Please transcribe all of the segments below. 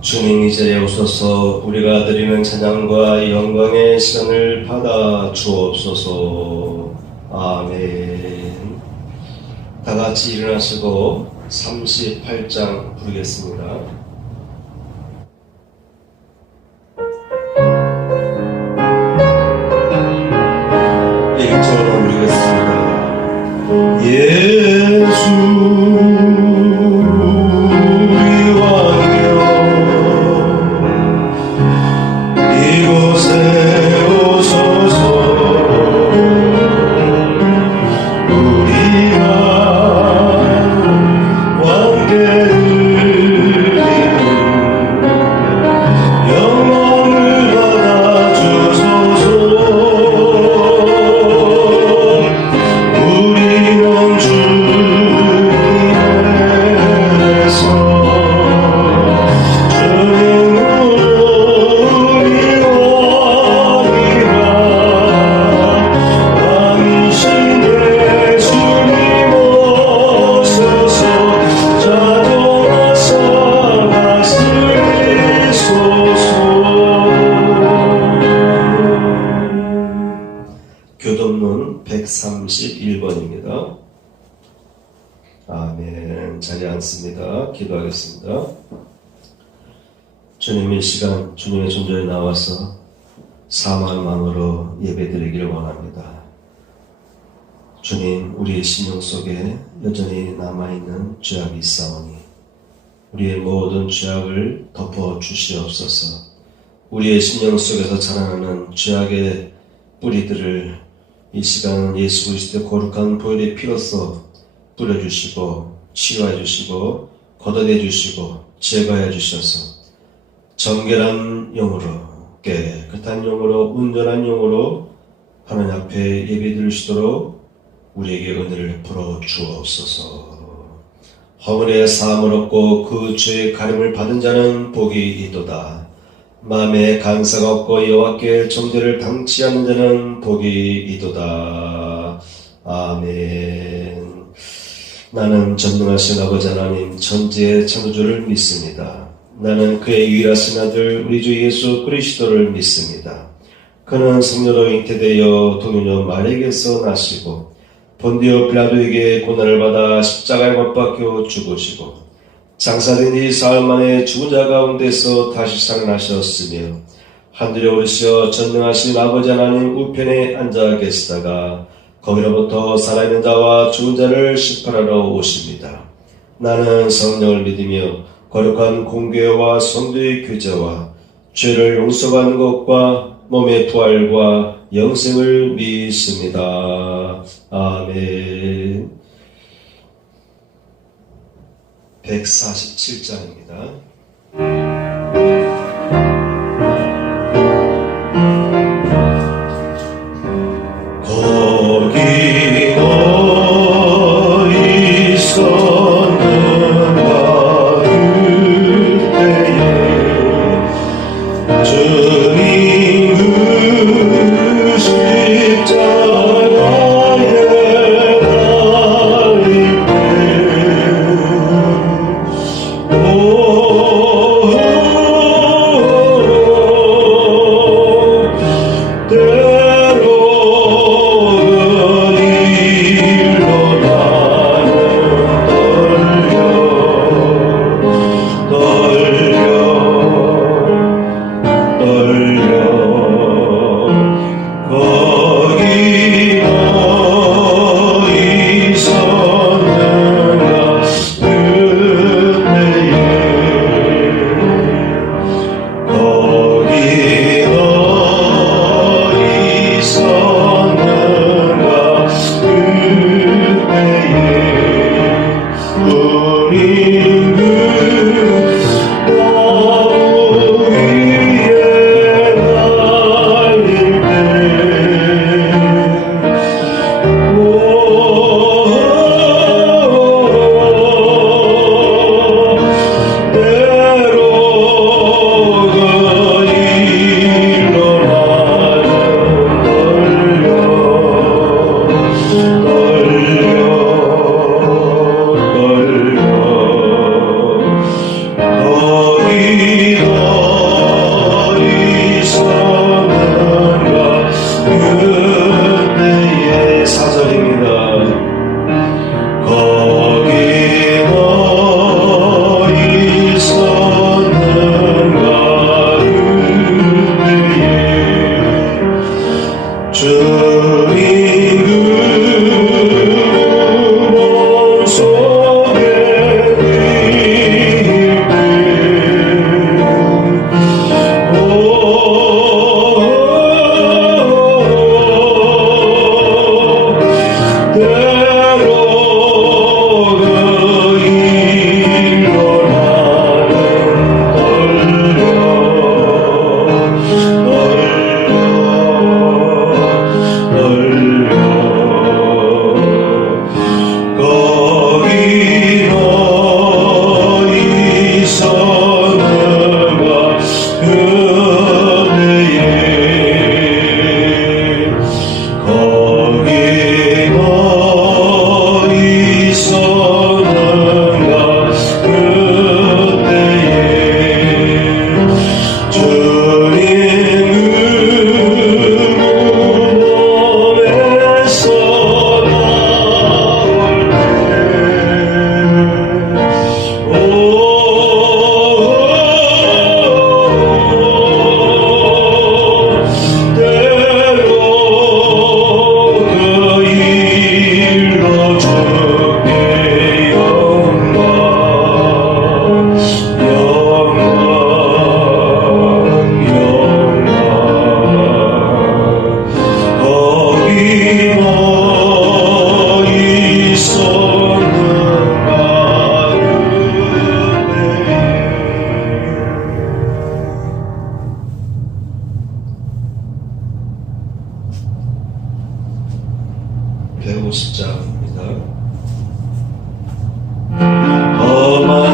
주님 이 자리에 오셔서 우리가 드리는 찬양과 영광의 시간을 받아 주옵소서. 아멘. 다 같이 일어나시고 38장 부르겠습니다. 교동문 131번입니다. 아멘. 자리에 앉습니다. 기도하겠습니다. 주님, 이 시간 주님의 존재에 나와서 사마음만으로 예배드리기를 원합니다. 주님, 우리의 심령 속에 여전히 남아있는 죄악이 있사오니 우리의 모든 죄악을 덮어주시옵소서. 우리의 심령 속에서 자라나는 죄악의 뿌리들을 이 시간 예수 그리스도의 거룩한 보혈의 피로써 뿌려주시고 치유해 주시고 걷어내 주시고 제거해 주셔서 정결한 영으로 깨끗한 영으로 온전한 영으로 하나님 앞에 예배드릴 수 있도록 우리에게 은혜를 베풀어 주옵소서. 허물의 사함을 얻고 그 죄의 가림을 받은 자는 복이 있도다. 마음에 간사가 없고 여호와께 정죄를 당치 않는 자는 복이 있도다. 아멘. 나는 전능하신 아버지 하나님 천지의 창조주를 믿습니다. 나는 그의 유일하신 아들 우리 주 예수 그리스도를 믿습니다. 그는 성녀로 잉태되어 동유녀 마리아에게서 나시고 본디오 빌라도에게 고난을 받아 십자가에 못 박혀 죽으시고 장사된 지 사흘 만에 죽은 자 가운데서 다시 살아나셨으며 하늘에 오르시어 전능하신 아버지 하나님 우편에 앉아 계시다가 거기로부터 살아있는 자와 죽은 자를 심판하러 오십니다. 나는 성령을 믿으며 거룩한 공교회와 성도의 교제와 죄를 용서받는 것과 몸의 부활과 영생을 믿습니다. 아멘. 147장입니다. 거기 너 있었는가 그때에 주님 그 십자가에 달릴 때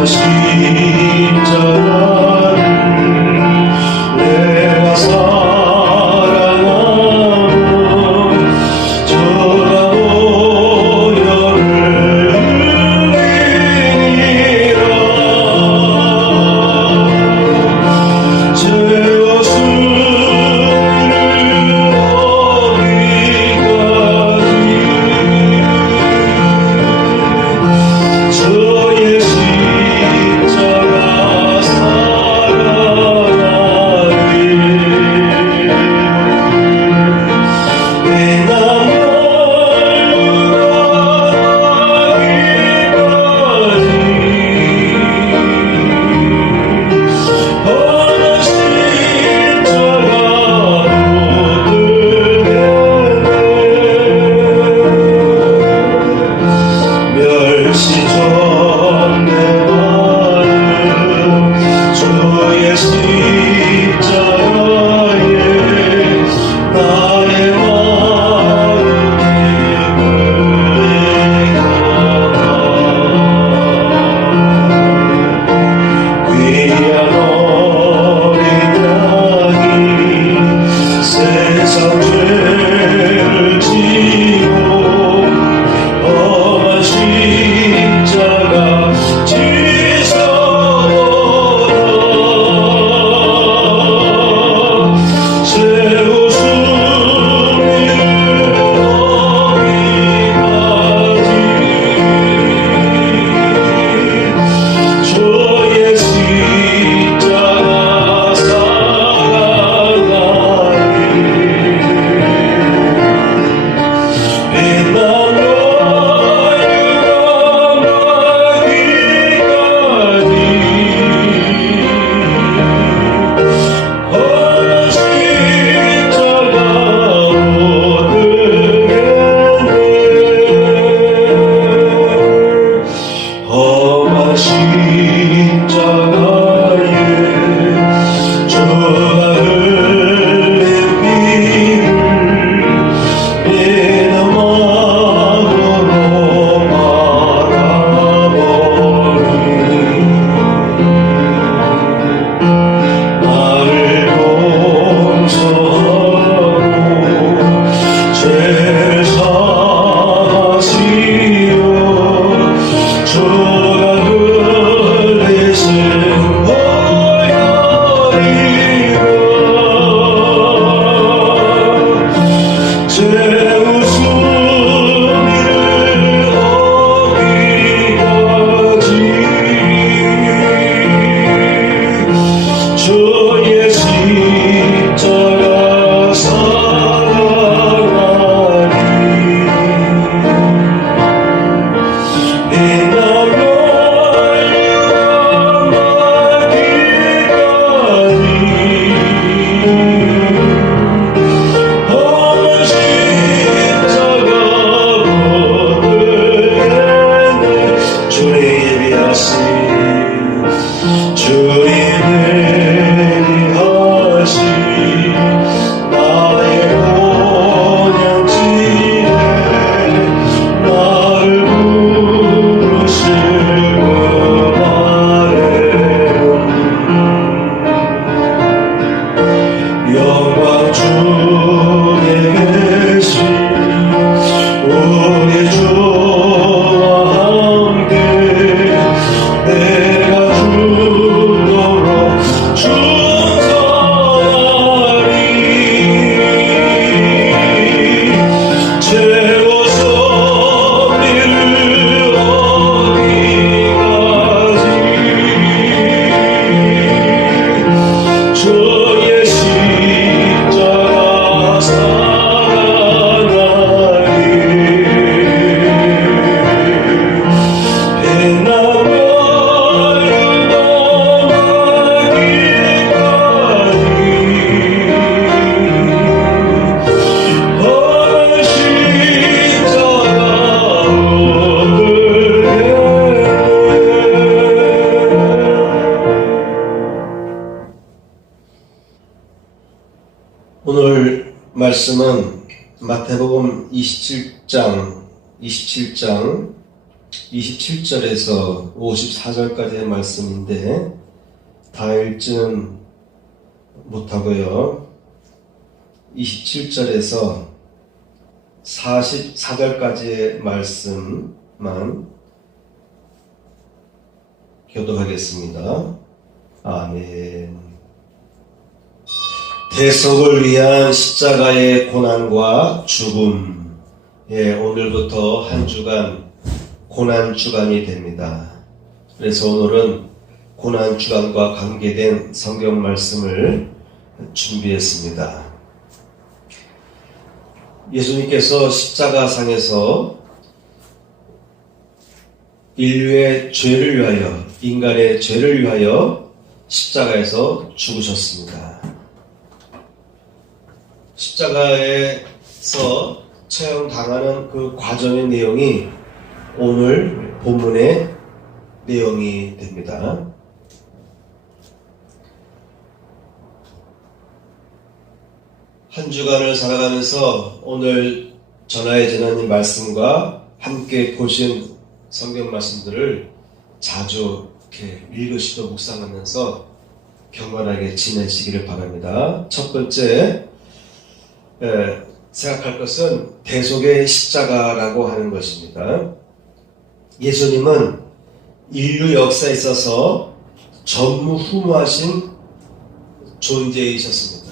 십자가를 내가 사랑하고 저가 보혈을 흘리니라. 죄와 승리를 얻기까지 저의 십자가 살아나리. 피난 멸시전 내 마음 주의 십자가에 나의 마음이 끌려가. 귀한 어린 양이 세상 죄를 지고 험한 십자가 지셔보다 최후 승리를 얻기까지 저의 십자가 살아나리. 빛난 험한 십자가에 주가 흘린 피를 믿는 마음으로 바라보니 나를 용서하고 죄를 사하시오. 주가 흘리신 보혈이라. 최후 승리를 얻기까지 주의 십자가 살아나리. 빛난 영광 중에 계신 우리 주와 함께 내가 죽도록 충성하리. 최고 승리를 얻기까지 주의 십자가 살아나리. 빛난 험한 오늘 말씀은 마태복음 27장 27절에서 54절까지의 말씀인데 다 읽지는 못하고요. 27절에서 44절까지의 말씀만 교독하겠습니다. 아멘. 대속을 위한 십자가의 고난과 죽음. 오늘부터 한 주간 고난 주간이 됩니다. 그래서 오늘은 고난 주간과 관계된 성경 말씀을 준비했습니다. 예수님께서 십자가상에서 인류의 죄를 위하여, 인간의 죄를 위하여 십자가에서 죽으셨습니다. 십자가에서 처형당하는 그 과정의 내용이 오늘 본문의 내용이 됩니다. 한 주간을 살아가면서 오늘 전하에 전한 이 말씀과 함께 보신 성경 말씀들을 자주 이렇게 읽으시고 묵상하면서 경건하게 지내시기를 바랍니다. 첫 번째 생각할 것은 대속의 십자가라고 하는 것입니다. 예수님은 인류 역사에 있어서 전무후무하신 존재이셨습니다.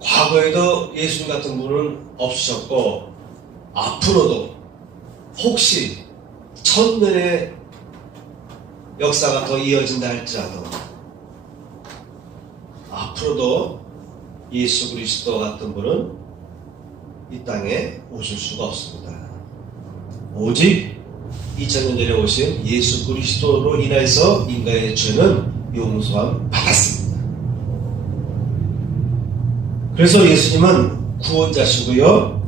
과거에도 예수님 같은 분은 없으셨고 앞으로도 혹시 천년의 역사가 더 이어진다 할지라도 앞으로도 예수 그리스도 같은 분은 이 땅에 오실 수가 없습니다. 오직 2000년 전에 오신 예수 그리스도로 인해서 인간의 죄는 용서함 받았습니다. 그래서 예수님은 구원자시고요,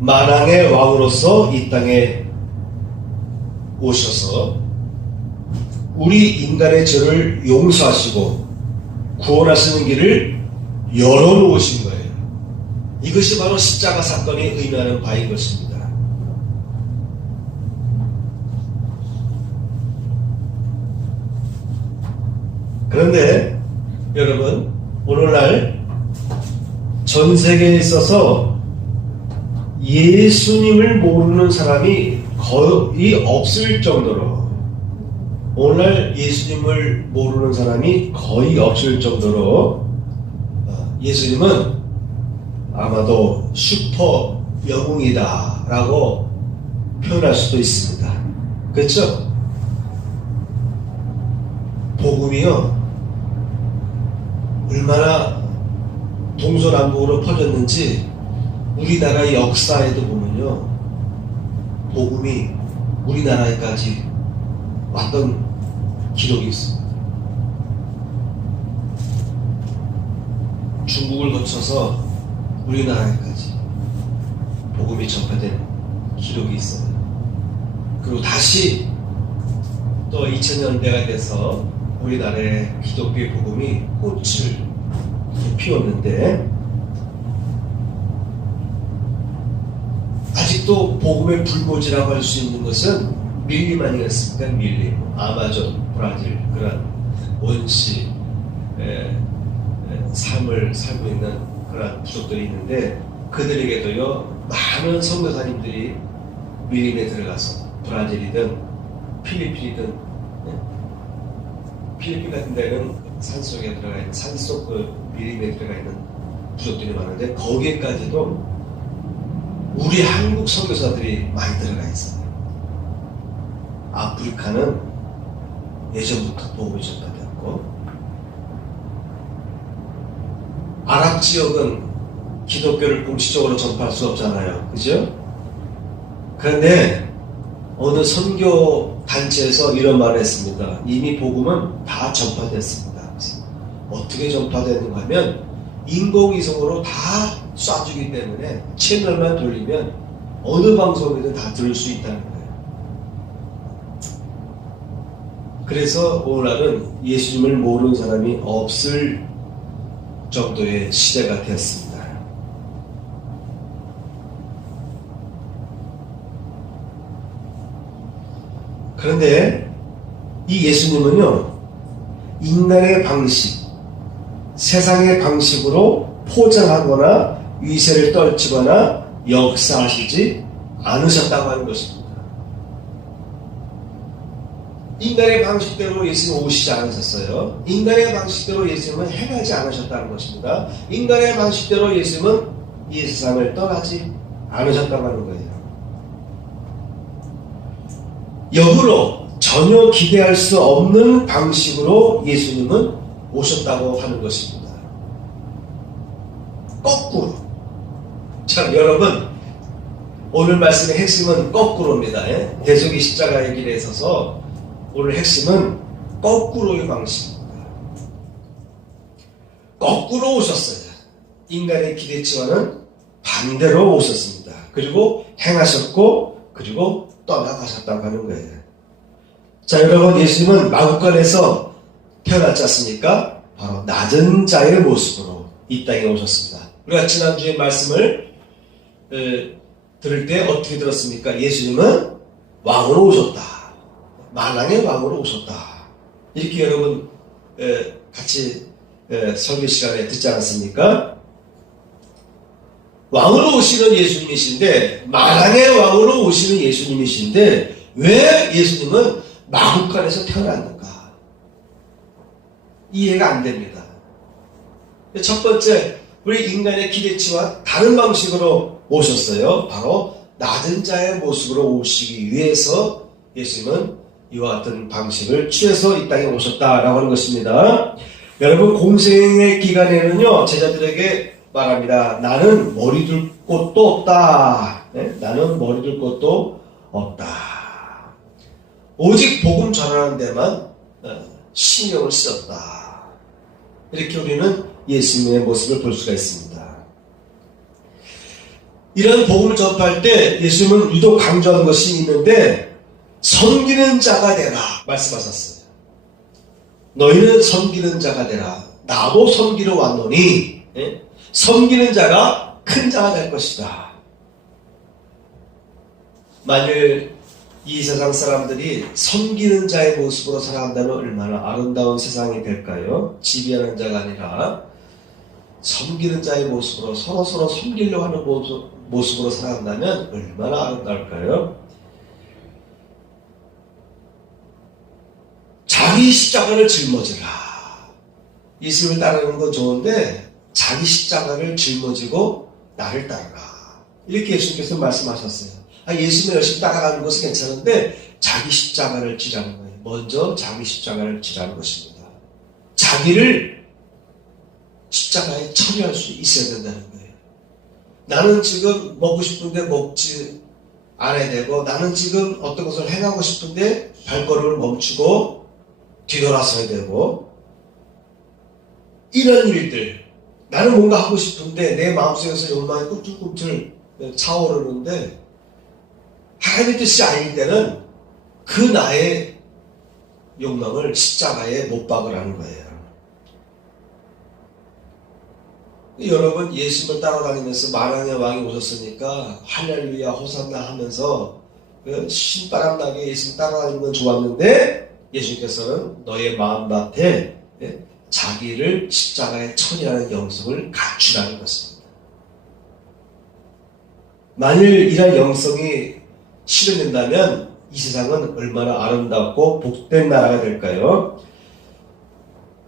만왕의 왕으로서 이 땅에 오셔서 우리 인간의 죄를 용서하시고 구원하시는 길을 열어놓으신 거예요. 이것이 바로 십자가 사건이 의미하는 바인 것입니다. 그런데 여러분, 오늘날 전 세계에 있어서 예수님을 모르는 사람이 거의 없을 정도로, 오늘날 예수님을 모르는 사람이 거의 없을 정도로 예수님은 아마도 슈퍼 영웅이다 라고 표현할 수도 있습니다. 그렇죠? 복음이요, 얼마나 동서남북으로 퍼졌는지 우리나라 역사에도 보면요, 복음이 우리나라에까지 왔던 기록이 있습니다. 중국을 거쳐서 우리나라에까지 복음이 전파된 기록이 있어요. 그리고 다시 또 2000년대가 돼서 우리나라의 기독교의 복음이 꽃을 피웠는데 아직도 복음의 불모지라고 할 수 있는 것은 밀림 아니겠습니까? 밀림, 아마존, 브라질, 그런 원시 삶을 살고 있는 그런 부족들이 있는데 그들에게도요, 많은 선교사님들이 밀림에 들어가서 브라질이든 필리핀이든, 필리핀 같은 데는 산속에 들어가 있는, 산속 그 밀림에 들어가 있는 부족들이 많은데 거기에까지도 우리 한국 선교사들이 많이 들어가 있어요. 아프리카는 예전부터 복음이 전파되었고, 아랍 지역은 기독교를 공식적으로 전파할 수 없잖아요. 그죠? 그런데 어느 선교 단체에서 이런 말을 했습니다. 이미 복음은 다 전파됐습니다. 어떻게 전파되는가 하면 인공위성으로 다 쏴주기 때문에 채널만 돌리면 어느 방송이든 다 들을 수 있다는 거예요. 그래서 오늘날은 예수님을 모르는 사람이 없을 정도의 시대가 되었습니다. 그런데 이 예수님은요, 인간의 방식, 세상의 방식으로 포장하거나 위세를 떨치거나 역사하시지 않으셨다고 하는 것입니다. 인간의 방식대로 예수님은 오시지 않으셨어요. 인간의 방식대로 예수님은 행하지 않으셨다는 것입니다. 인간의 방식대로 예수님은 이 세상을 떠나지 않으셨다고 하는 거예요. 역으로 전혀 기대할 수 없는 방식으로 예수님은 오셨다고 하는 것입니다. 거꾸로. 참 여러분, 오늘 말씀의 핵심은 거꾸로입니다. 대속의 십자가의 길에 있어서 오늘 핵심은 거꾸로의 방식입니다. 거꾸로 오셨어요. 인간의 기대치와는 반대로 오셨습니다. 그리고 행하셨고 그리고 떠나가셨다고 하는 거예요. 자, 여러분, 예수님은 마구간에서 태어났지 않습니까? 바로 낮은 자의 모습으로 이 땅에 오셨습니다. 우리가 지난주에 말씀을 들을 때 어떻게 들었습니까? 예수님은 왕으로 오셨다. 만왕의 왕으로 오셨다. 이렇게 여러분 같이 설교 시간에 듣지 않았습니까? 왕으로 오시는 예수님이신데, 만왕의 왕으로 오시는 예수님이신데 왜 예수님은 마구간에서 태어났는가? 이해가 안 됩니다. 첫 번째, 우리 인간의 기대치와 다른 방식으로 오셨어요. 바로 낮은 자의 모습으로 오시기 위해서 예수님은 이와 같은 방식을 취해서 이 땅에 오셨다라고 하는 것입니다. 여러분, 공생의 기간에는요, 제자들에게 말합니다. 나는 머리 둘 곳도 없다. 네? 나는 머리 둘 곳도 없다. 오직 복음 전하는 데만 신경을 쓰었다. 이렇게 우리는 예수님의 모습을 볼 수가 있습니다. 이런 복음을 전파할 때 예수님은 유독 강조하는 것이 있는데, 섬기는 자가 되라 말씀하셨어요. 너희는 섬기는 자가 되라. 나도 섬기러 왔노니 섬기는 자가 큰 자가 될 것이다. 만일 이 세상 사람들이 섬기는 자의 모습으로 살아간다면 얼마나 아름다운 세상이 될까요? 지배하는 자가 아니라 섬기는 자의 모습으로 서로 섬기려고 하는 모습으로 살아간다면 얼마나 아름다울까요? 자기 십자가를 짊어지라. 예수님을 따르는 건 좋은데 자기 십자가를 짊어지고 나를 따르라. 이렇게 예수님께서 말씀하셨어요. 예수님을 열심히 따라가는 것은 괜찮은데 자기 십자가를 지라는 거예요. 먼저 자기 십자가를 지라는 것입니다. 자기를 십자가에 처리할 수 있어야 된다는 거예요. 나는 지금 먹고 싶은데 먹지 않아야 되고, 나는 지금 어떤 것을 행하고 싶은데 발걸음을 멈추고 뒤돌아서야 되고, 이런 일들, 나는 뭔가 하고 싶은데 내 마음속에서 욕망이 꿈틀꿈틀 차오르는데 하나님의 뜻이 아닐 때는 그 나의 욕망을 십자가에 못 박으라는 거예요. 여러분, 예수님을 따라다니면서 만왕의 왕이 오셨으니까 할렐루야 호산나 하면서 신바람 나게 예수님 따라다니는 건 좋았는데, 예수님께서는 너의 마음밭에 자기를 십자가에 처리하는 영성을 갖추라는 것입니다. 만일 이런 영성이 실현된다면 이 세상은 얼마나 아름답고 복된 나라가 될까요?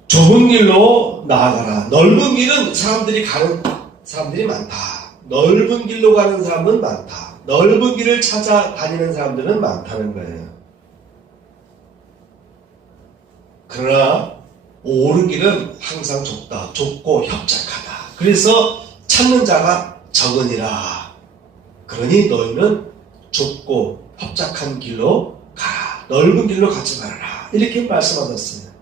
좁은 길로 나아가라. 넓은 길은 사람들이 가는 사람들이 많다. 넓은 길로 가는 사람은 많다. 넓은 길을 찾아다니는 사람들은 많다는 거예요. 그러나 옳은 길은 항상 좁다. 좁고 협착하다. 그래서 찾는 자가 적으니라. 그러니 너희는 좁고 협착한 길로 가라. 넓은 길로 가지 말아라. 이렇게 말씀하셨어요.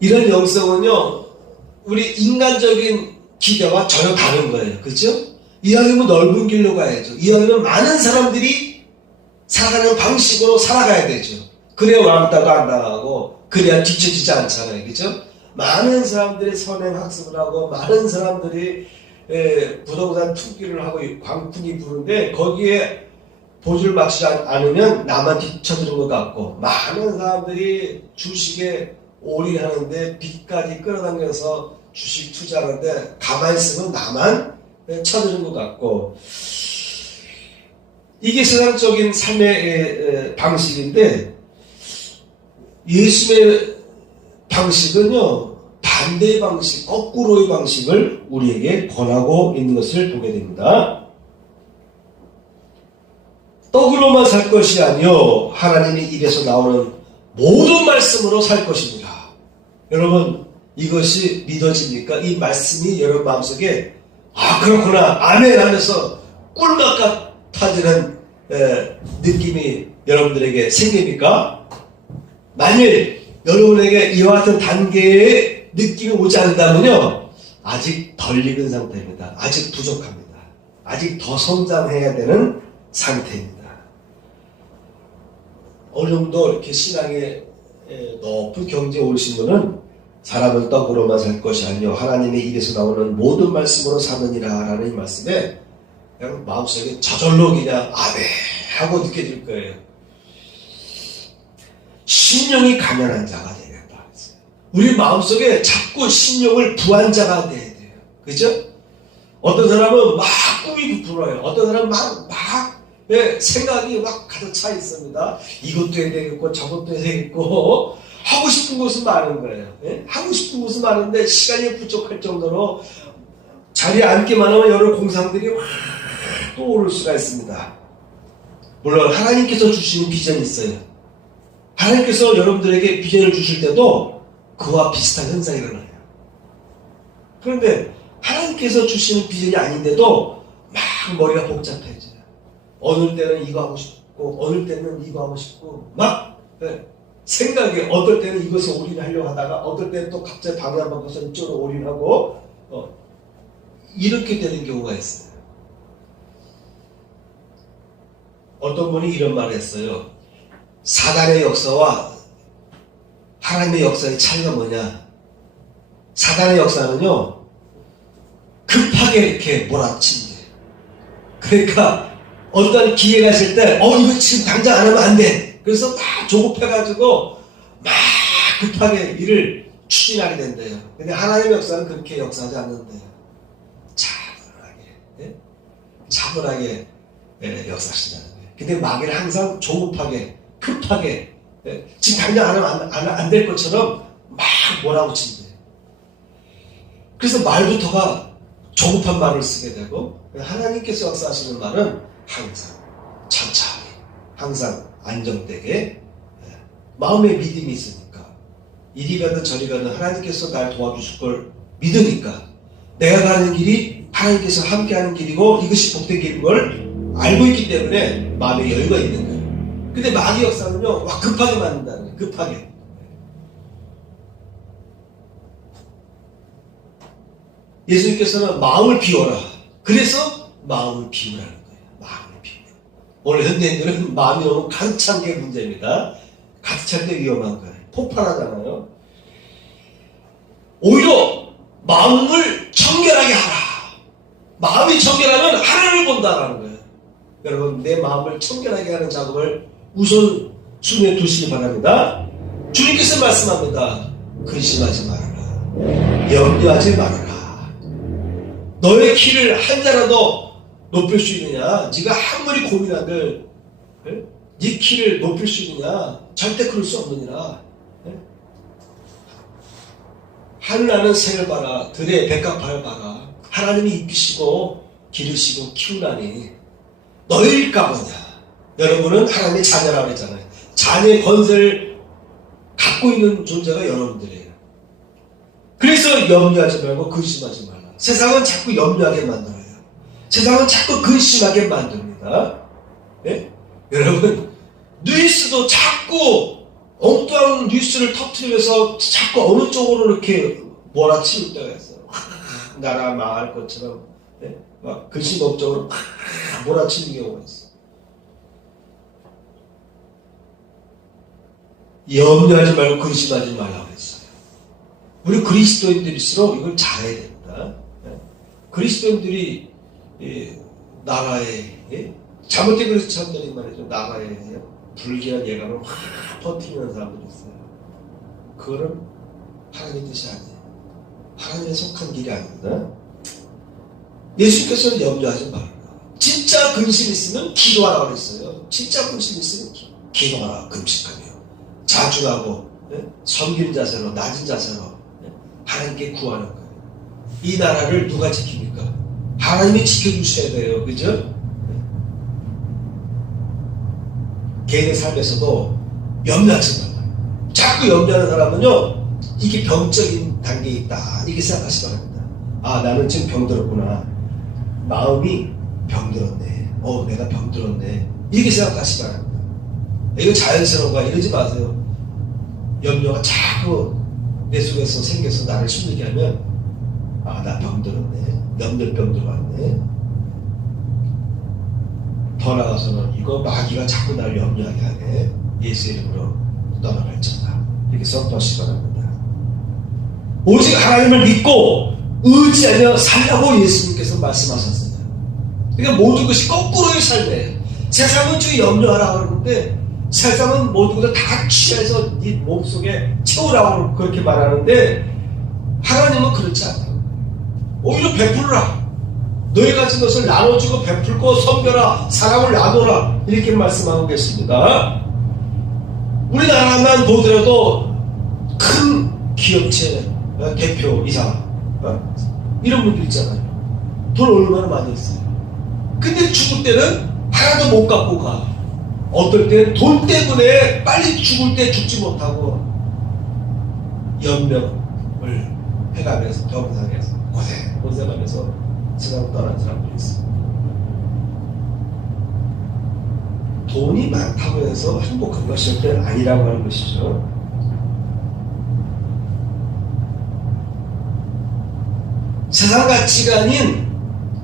이런 영성은요, 우리 인간적인 기대와 전혀 다른 거예요. 그렇죠? 이왕이면 넓은 길로 가야죠. 이왕이면 많은 사람들이 살아가는 방식으로 살아가야 되죠. 그래야 왕따도 안 당하고 그래야 뒤처지지 않잖아요. 그렇죠? 많은 사람들이 선행학습을 하고 많은 사람들이 부동산 투기를 하고 광풍이 부는데 거기에 보조를 맞추지 않으면 나만 뒤처지는 것 같고, 많은 사람들이 주식에 올인하는데 빚까지 끌어당겨서 주식 투자하는데 가만히 있으면 나만 쳐지는 것 같고, 이게 세상적인 삶의 방식인데, 예수의 방식은요, 반대의 방식, 거꾸로의 방식을 우리에게 권하고 있는 것을 보게 됩니다. 떡으로만 살 것이 아니요 하나님의 입에서 나오는 모든 말씀으로 살 것입니다. 여러분, 이것이 믿어집니까? 이 말씀이 여러분 마음속에 그렇구나, 아멘 하면서 꿀맛 같아지는 느낌이 여러분들에게 생깁니까? 만일 여러분에게 이와 같은 단계의 느낌이 오지 않는다면요, 아직 덜 익은 상태입니다. 아직 부족합니다. 아직 더 성장해야 되는 상태입니다. 어느 정도 이렇게 신앙의 높은 경지에 오르신 분은 사람은 떡으로만 살 것이 아니요 하나님의 입에서 나오는 모든 말씀으로 사느니라 라는 이 말씀에 그냥 마음속에 저절로 그냥 아멘 하고 느껴질 거예요. 신령이 가난한 자가 되겠다. 우리 마음속에 자꾸 신령을 부한 자가 돼야 돼요. 그죠? 어떤 사람은 막 꿈이 부풀어요. 어떤 사람은 막 생각이 막 가득 차 있습니다. 이것도 해야 되겠고 저것도 해야 되겠고 하고 싶은 것은 많은 거예요. 예? 하고 싶은 것은 많은데 시간이 부족할 정도로 자리에 앉기만 하면 여러 공상들이 확 떠오를 수가 있습니다. 물론 하나님께서 주시는 비전이 있어요. 하나님께서 여러분들에게 비전을 주실 때도 그와 비슷한 현상이 일어나요. 그런데 하나님께서 주시는 비전이 아닌데도 막 머리가 복잡해져요. 어느 때는 이거 하고 싶고 어느 때는 이거 하고 싶고 막 생각이 어떨 때는 이것에 올인하려고 하다가 어떨 때는 또 갑자기 방향 바꿔서 이쪽으로 올인하고 이렇게 되는 경우가 있어요. 어떤 분이 이런 말을 했어요. 사단의 역사와 하나님의 역사의 차이가 뭐냐? 사단의 역사는요, 급하게 이렇게 몰아친대. 그러니까 어떤 기회가 있을 때 이거 지금 당장 안 하면 안 돼. 그래서 막 조급해가지고 막 급하게 일을 추진하게 된대요. 근데 하나님의 역사는 그렇게 역사하지 않는데요. 차분하게 역사하신다는 거예요. 근데 마귀는 항상 조급하게 급하게 지금 당장 안 하면 안 될 것처럼 막 몰아붙인대요. 그래서 말부터가 조급한 말을 쓰게 되고, 하나님께서 역사하시는 말은 항상 천천히 항상 안정되게 마음의 믿음이 있으니까 이리 가든 저리 가든 하나님께서 날 도와주실 걸 믿으니까 내가 가는 길이 하나님께서 함께하는 길이고 이것이 복된 길인 걸 알고 있기 때문에 마음에 여유가 있는 거예요. 근데 마귀 역사는요, 막 급하게 만든다는 거예요. 급하게. 예수님께서는 마음을 비워라. 그래서 마음을 비우라는 거예요. 마음을 비우라. 오늘 현대인들은 마음이 너무 가득 찬 게 문제입니다. 가득 찰 때 위험한 거예요. 폭발하잖아요. 오히려 마음을 청결하게 하라. 마음이 청결하면 하나님을 본다라는 거예요. 여러분, 내 마음을 청결하게 하는 작업을 우선 순위에 두시기 바랍니다. 주님께서 말씀합니다. 근심하지 말아라. 염려하지 말아라. 너의 키를 한 자라도 높일 수 있느냐? 네가 아무리 고민하들 네 키를 높일 수 있느냐? 절대 그럴 수 없느니라. 하늘나는 새를 봐라. 들의 백합화를 봐라. 하나님이 입히시고 기르시고 키우나니 너희일까 보냐. 여러분은 하나님의 자녀라고 했잖아요. 자녀의 권세를 갖고 있는 존재가 여러분들이에요. 그래서 염려하지 말고 근심하지 말라. 세상은 자꾸 염려하게 만들어요. 세상은 자꾸 근심하게 만듭니다. 네? 여러분, 뉴스도 자꾸 엉뚱한 뉴스를 터뜨리면서 자꾸 어느 쪽으로 이렇게 몰아치울 때가 있어요. 나라 망할 것처럼, 네? 막 근심 걱정으로 몰아치는 경우가 있어요. 염려하지 말고 근심하지 말라고 했어요. 우리 그리스도인들일수록 이걸 잘해야 됩니다. 그리스도인들이 나라의 잘못된 그래서 사람들이 말이죠. 나가야 해요. 불길한 예감을 확 퍼뜨리는 사람들이 있어요. 그거는 하나님의 뜻이 아니에요. 하나님에 속한 길이 아닙니다. 예수님께서는 염려하지 말아라. 진짜 근심 있으면 기도하라 그랬어요. 진짜 근심 있으면 기도하라. 금식하며 자중하고 섬기는 자세로 낮은 자세로 하나님께 구하는 거예요. 이 나라를 누가 지킵니까? 하나님이 지켜주셔야 돼요. 그죠? 개인의 삶에서도 염려하지 말아요. 자꾸 염려하는 사람은요, 이게 병적인 단계에 있다. 이렇게 생각하시기 바랍니다. 아, 나는 지금 병들었구나. 마음이 병들었네. 내가 병들었네. 이렇게 생각하시기 바랍니다. 이거 자연스러운 거야. 이러지 마세요. 염려가 자꾸 내 속에서 생겨서 나를 힘들게 하면, 아, 나 병들었네. 염려병 들어왔네. 더 나아가서는 이거 마귀가 자꾸 나를 염려하게 하네. 예수 이름으로 떠나갈지어다. 이렇게 선포하시기 바랍니다. 오직 하나님을 믿고 의지하며 살라고 예수님께서 말씀하셨어요. 그러니까 모든 것이 거꾸로의 삶이에요. 세상은 주의 염려하라고 그러는데 세상은 모든 것을 다 취해서 네 몸속에 채우라고 그렇게 말하는데 하나님은 그렇지 않아요. 오히려 베풀어라. 너희 가진 것을 나눠주고 베풀고 섬겨라. 사랑을 나눠라. 이렇게 말씀하고 계십니다. 우리나라만 보더라도 큰 기업체 대표이사 이런 분들 있잖아요. 돈 얼마나 많이 했어요. 근데 죽을 때는 하나도 못 갖고 가. 어떨 때 돈 때문에 빨리 죽을 때 죽지 못하고 연명을 해가면서 병상에서 고생하면서 세상을 떠난 사람들이 있습니다. 돈이 많다고 해서 행복한 것이 절대 아니라고 하는 것이죠. 세상 가치가 아닌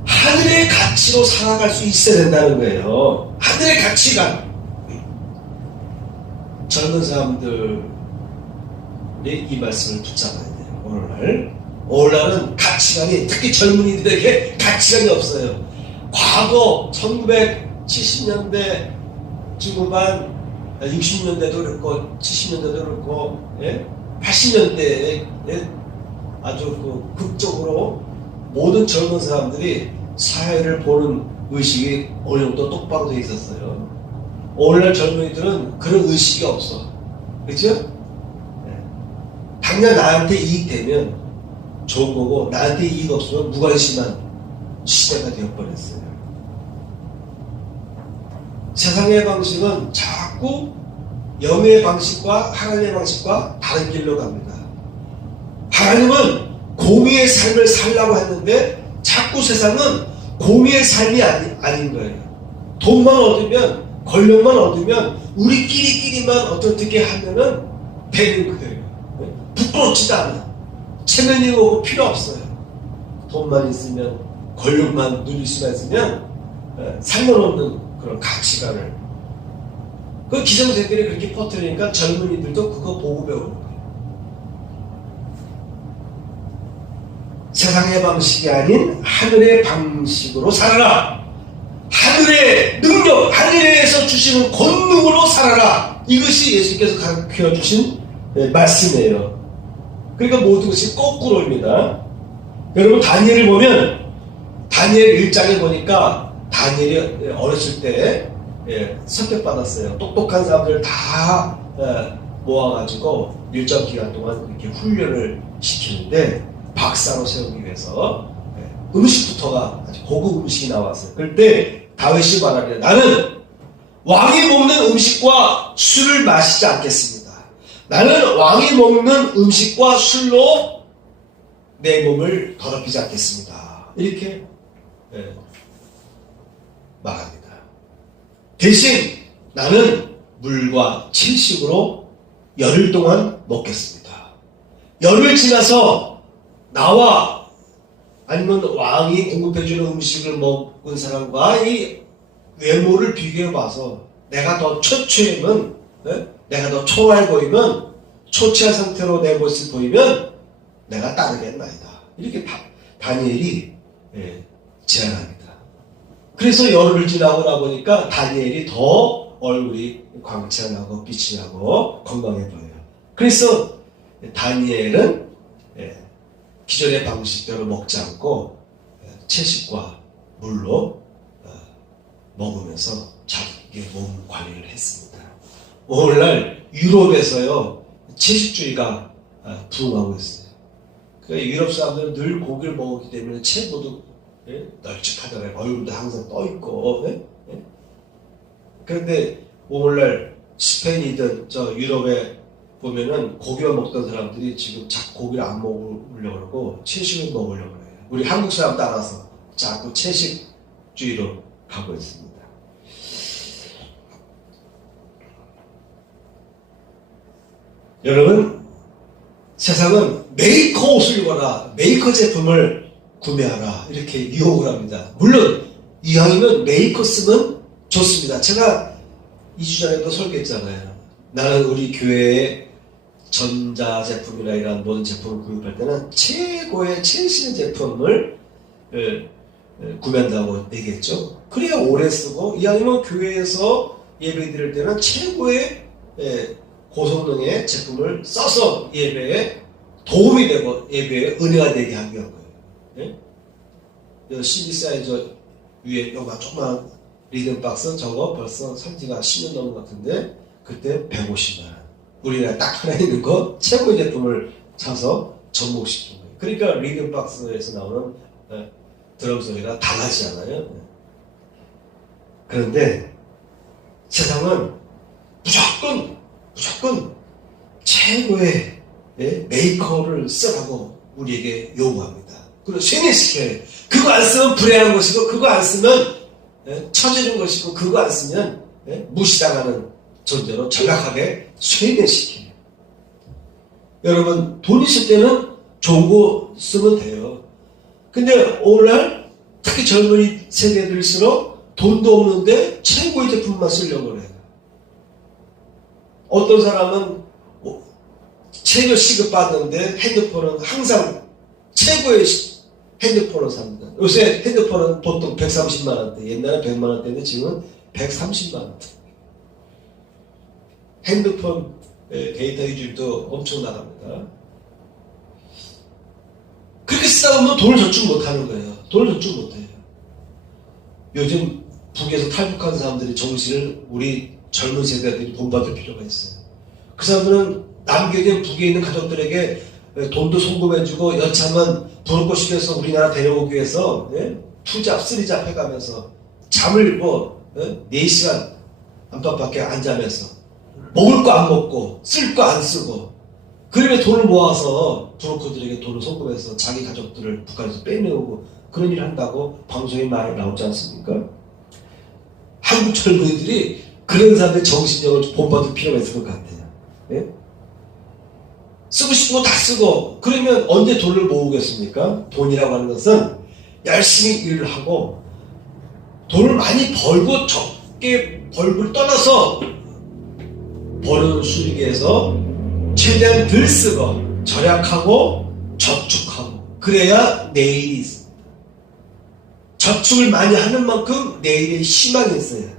하늘의 가치로 살아갈 수 있어야 된다는 거예요. 하늘의 가치관. 젊은 사람들이 이 말씀을 붙잡아야 돼요. 오늘날은 가치관이, 특히 젊은이들에게 가치관이 없어요. 과거 1970년대 중후반 60년대도 그렇고 70년대도 그렇고 80년대에 아주 그 극적으로 모든 젊은 사람들이 사회를 보는 의식이 어느 정도 똑바로 되어 있었어요. 오늘날 젊은이들은 그런 의식이 없어. 그렇죠? 당장 나한테 이익되면 좋은 거고 나한테 이익 없으면 무관심한 시대가 되어버렸어요. 세상의 방식은 자꾸 영의 방식과 하나님의 방식과 다른 길로 갑니다. 하나님은 공의의 삶을 살라고 했는데 자꾸 세상은 공의의 삶이 아닌 거예요. 돈만 얻으면, 권력만 얻으면, 우리끼리만 어떻게 하면은 되는 거예요. 부끄럽지도 않아. 체면이 오고 필요 없어요. 돈만 있으면, 권력만 누릴 수만 있으면 상관없는 그런 가치관을. 그 기성세대들이 그렇게 퍼뜨리니까 젊은이들도 그거 보고 배우는 거예요. 세상의 방식이 아닌 하늘의 방식으로 살아라. 하늘의 능력, 하늘에서 주시는 권능으로 살아라. 이것이 예수께서 가르쳐 주신 말씀이에요. 그러니까 모든 것이 거꾸로입니다. 여러분 다니엘을 보면 다니엘 1장에 보니까 다니엘이 어렸을 때 선택받았어요. 똑똑한 사람들을 다 모아가지고 일정 기간 동안 이렇게 훈련을 시키는데 박사로 세우기 위해서 음식부터가 아주 고급 음식이 나왔어요. 그럴 때 다윗이 말합니다. 나는 왕이 먹는 음식과 술을 마시지 않겠습니다. 나는 왕이 먹는 음식과 술로 내 몸을 더럽히지 않겠습니다. 이렇게 말합니다. 대신 나는 물과 채식으로 열흘 동안 먹겠습니다. 열흘 지나서 나와 아니면 왕이 공급해주는 음식을 먹은 사람과 이 외모를 비교해봐서 내가 더 초췌하면, 내가 더 초라해 보이면, 초췌한 상태로 내 모습을 보이면 내가 따르겠나이다. 이렇게 다니엘이 제안합니다. 그래서 열흘 지나고 나보니까 다니엘이 더 얼굴이 광채가 나고 빛이 나고 건강해 보여요. 그래서 다니엘은 기존의 방식대로 먹지 않고 채식과 물로 먹으면서 자기의 몸 관리를 했습니다. 오늘날 유럽에서요 채식주의가 부흥하고 있어요. 그러니까 유럽 사람들은 늘 고기를 먹었기 때문에 체구도 널찍하더라고요. 얼굴도 항상 떠있고. 그런데 오늘날 스페인이든 저 유럽에 보면은 고기만 먹던 사람들이 지금 자꾸 고기를 안 먹으려고 그러고 채식을 먹으려고 해요. 우리 한국 사람 따라서 자꾸 채식주의로 가고 있습니다. 여러분, 세상은 메이커 옷을 입어라, 메이커 제품을 구매하라 이렇게 유혹을 합니다. 물론 이왕이면 메이커 쓰면 좋습니다. 제가 2주 전에도 설계했잖아요. 나는 우리 교회에 전자제품이나 이런 모든 제품을 구입할 때는 최고의 최신 제품을 구매한다고 얘기했죠. 그래야 오래 쓰고 이왕이면 교회에서 예배 드릴 때는 최고의 고성능의 제품을 써서 예배에 도움이 되고 예배에 은혜가 되게 하기 위한 거예요. 이 CD 사이즈 위에 요가 조그만 리듬박스 저거 벌써 산지가 10년 넘은 것 같은데 그때 150만 원. 우리나라 딱 하나 있는 거 최고의 제품을 사서 접목시킨 거예요. 그러니까 리듬박스에서 나오는 드럼 소리가 다 나지 않아요. 그런데 세상은 무조건 최고의 메이커를 쓰라고 우리에게 요구합니다. 그리고 쇠뇌시켜요. 그거 안 쓰면 불행한 것이고 그거 안 쓰면 처지는 것이고 그거 안 쓰면 무시당하는 존재로 전락하게 쇠뇌시켜요. 여러분 돈 있을 때는 좋은 거 쓰면 돼요. 근데 오늘날 특히 젊은 세대들일수록 돈도 없는데 최고의 제품만 쓰려고 해요. 어떤 사람은 최저 시급 받는데 핸드폰은 항상 최고의 핸드폰을 삽니다. 요새 핸드폰은 보통 130만 원대, 옛날에 100만 원대인데 지금은 130만 원대. 핸드폰 데이터 유출도 엄청 나갑니다. 그렇게 쓰다 보면 돈을 저축 못하는 거예요. 돈을 저축 못해요. 요즘 북에서 탈북한 사람들이 정신을 우리 젊은 세대들이 본받을 필요가 있어요. 그 사람들은 남겨진 북에 있는 가족들에게 돈도 송금해주고 여차하면 부럽고 싶어서 우리나라 데려오기 위해서 투잡, 쓰리잡 해가면서 잠을 4시간 안팎밖에 안 자면서 먹을 거 안 먹고 쓸 거 안 쓰고 그러면 돈을 모아서 브로커들에게 돈을 송금해서 자기 가족들을 북한에서 빼내오고 그런 일을 한다고 방송에 많이 나오지 않습니까? 한국 젊은이들이 그런 사람들의 정신력을 본받을 필요가 있을 것 같아요. 쓰고 싶은 거 다 쓰고 그러면 언제 돈을 모으겠습니까? 돈이라고 하는 것은 열심히 일을 하고 돈을 많이 벌고 적게 벌고를 떠나서 버는 수익에서 최대한 덜 쓰고 절약하고 저축하고 그래야 내일이 있습니다. 저축을 많이 하는 만큼 내일의 희망이 있어요.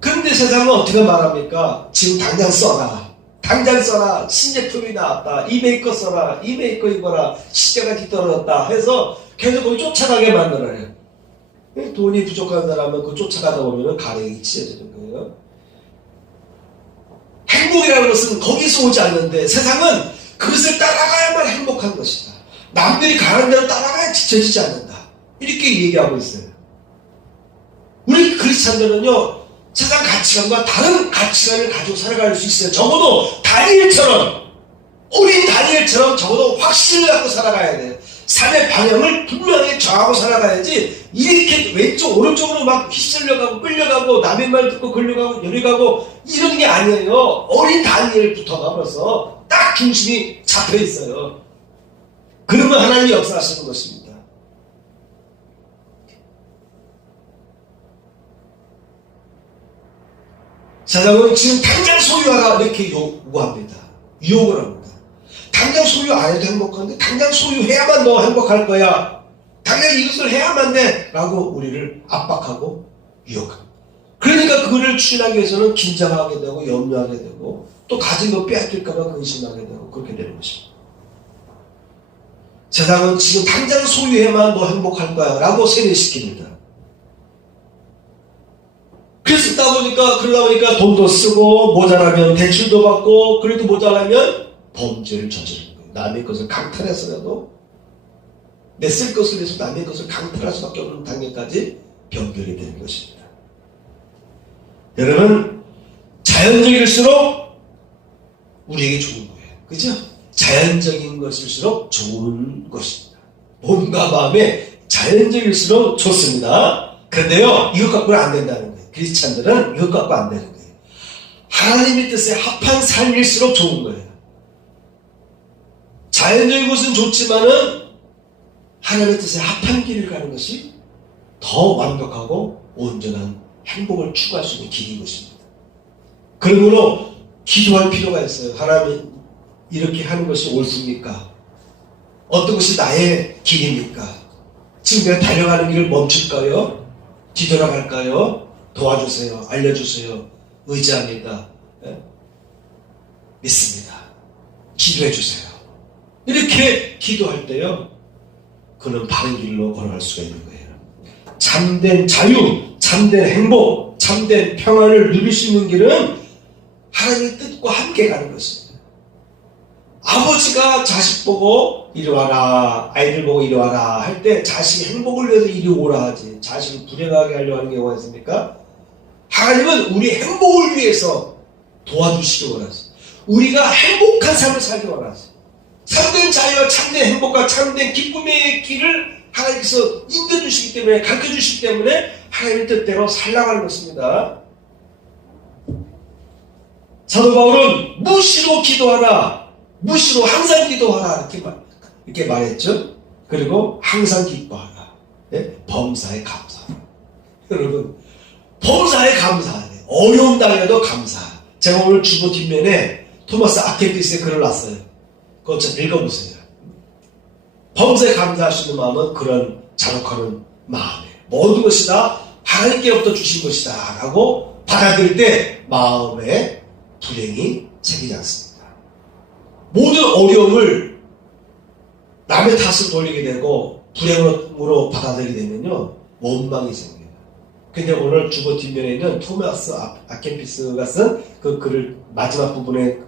그런데 세상은 어떻게 말합니까? 지금 당장 써라. 당장 써라. 신제품이 나왔다. 이 메이커 써라. 이 메이커 입어라. 시대가 뒤떨어졌다 해서 계속 거기 쫓아가게 만들어요. 돈이 부족한 사람은 그 쫓아가다 보면 가랭이 찢어지는 거예요. 행복이라는 것은 거기서 오지 않는데 세상은 그것을 따라가야만 행복한 것이다. 남들이 가는 대로 따라가야 지쳐지지 않는다. 이렇게 얘기하고 있어요. 우리 크리스찬들은요 세상 가치관과 다른 가치관을 가지고 살아갈 수 있어요. 적어도 다니엘처럼 어린 다니엘처럼 적어도 확신을 갖고 살아가야 돼요. 삶의 방향을 분명히 정하고 살아가야지 이렇게 왼쪽 오른쪽으로 막 휘쓸려가고 끌려가고 남의 말 듣고 끌려가고 열려가고 이런 게 아니에요. 어린 다니엘부터가 벌써 딱 중심이 잡혀 있어요. 그러면 하나님이 역사하시는 것입니다. 세상은 지금 당장 소유하라 이렇게 요구합니다. 유혹을 합니다. 당장 소유 안 해도 행복한데 당장 소유해야만 너 행복할 거야. 당연히 이것을 해야만 돼! 라고 우리를 압박하고 유혹합니다. 그러니까 그거를 추진하기 위해서는 긴장하게 되고 염려하게 되고 또 가진 거 빼앗길까봐 근심하게 되고 그렇게 되는 것입니다. 세상은 지금 당장 소유해만 너 행복할 거야 라고 세뇌시킵니다. 그래서 그러다 보니까 돈도 쓰고 모자라면 대출도 받고 그래도 모자라면 범죄를 저지르는 거예요. 남의 것을 강탈해서라도 내 쓸 것을 위해서 남의 것을 강탈할 수밖에 없는 단계까지 변경이 되는 것입니다. 여러분, 자연적일수록 우리에게 좋은 거예요. 그죠? 자연적인 것일수록 좋은 것입니다. 몸과 마음에 자연적일수록 좋습니다. 그런데요, 이것 갖고는 안 된다는 거예요. 크리스찬들은 이것 갖고 안 되는 거예요. 하나님의 뜻에 합한 삶일수록 좋은 거예요. 자연적인 것은 좋지만은 하나님의 뜻에 합한 길을 가는 것이 더 완벽하고 온전한 행복을 추구할 수 있는 길인 것입니다. 그러므로 기도할 필요가 있어요. 하나님, 이렇게 하는 것이 옳습니까? 어떤 것이 나의 길입니까? 지금 내가 달려가는 길을 멈출까요? 뒤돌아갈까요? 도와주세요. 알려주세요. 의지합니다. 믿습니다. 기도해 주세요. 이렇게 기도할 때요, 그는 바른 길로 걸어갈 수가 있는 거예요. 참된 자유, 참된 행복, 참된 평안을 누릴 수 있는 길은 하나님의 뜻과 함께 가는 것입니다. 아버지가 자식 보고 이리 와라, 아이들 보고 이리 와라 할 때 자식이 행복을 위해서 이리 오라 하지, 자식을 불행하게 하려고 하는 경우가 있습니까? 하나님은 우리 행복을 위해서 도와주시기 원하세요. 우리가 행복한 삶을 살기 원하세요. 참된 자유와 참된 행복과 참된 기쁨의 길을 하나님께서 인도해주시기 때문에, 가르쳐주시기 때문에 하나님의 뜻대로 살아가는 것입니다. 사도 바울은 무시로 기도하라, 무시로 항상 기도하라 이렇게 말했죠. 그리고 항상 기뻐하라, 네? 범사에 감사하라. 여러분, 범사에 감사하네. 어려운 당에도 감사. 제가 오늘 주보 뒷면에 토마스 아켄피스의 글을 놨어요. 그거 좀 읽어보세요. 범사에 감사할 수 있는 마음은 그런 자족하는 마음이에요. 모든 것이 다 하나님께로부터 주신 것이다 라고 받아들일 때 마음에 불행이 생기지 않습니다. 모든 어려움을 남의 탓을 돌리게 되고 불행으로 받아들이게 되면요, 원망이 생겨요. 근데 오늘 주보 뒷면에 있는 토마스 아켄피스가 쓴 그 글을 마지막 부분에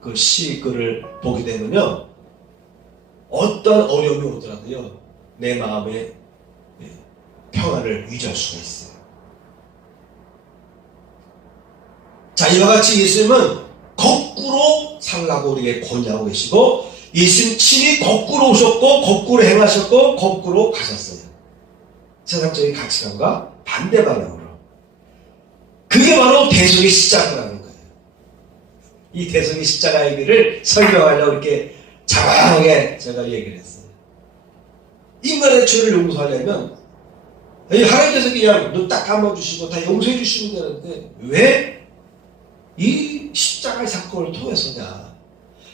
그 시 글을 보게 되면요, 어떤 어려움이 오더라도요, 내 마음의 평안을 유지할 수가 있어요. 자, 이와 같이 예수님은 거꾸로 살라고 우리에게 권유하고 계시고, 예수님 친히 거꾸로 오셨고, 거꾸로 행하셨고, 거꾸로 가셨어요. 세상적인 가치관과 반대 방향으로. 그게 바로 대속의 십자가라는 거예요. 이 대속의 십자가의 길을 설명하려고 이렇게 장황하게 제가 얘기를 했어요. 인간의 죄를 용서하려면 하나님께서 그냥 눈 딱 감아주시고 다 용서해 주시면 되는데 왜 이 십자가의 사건을 통해서냐,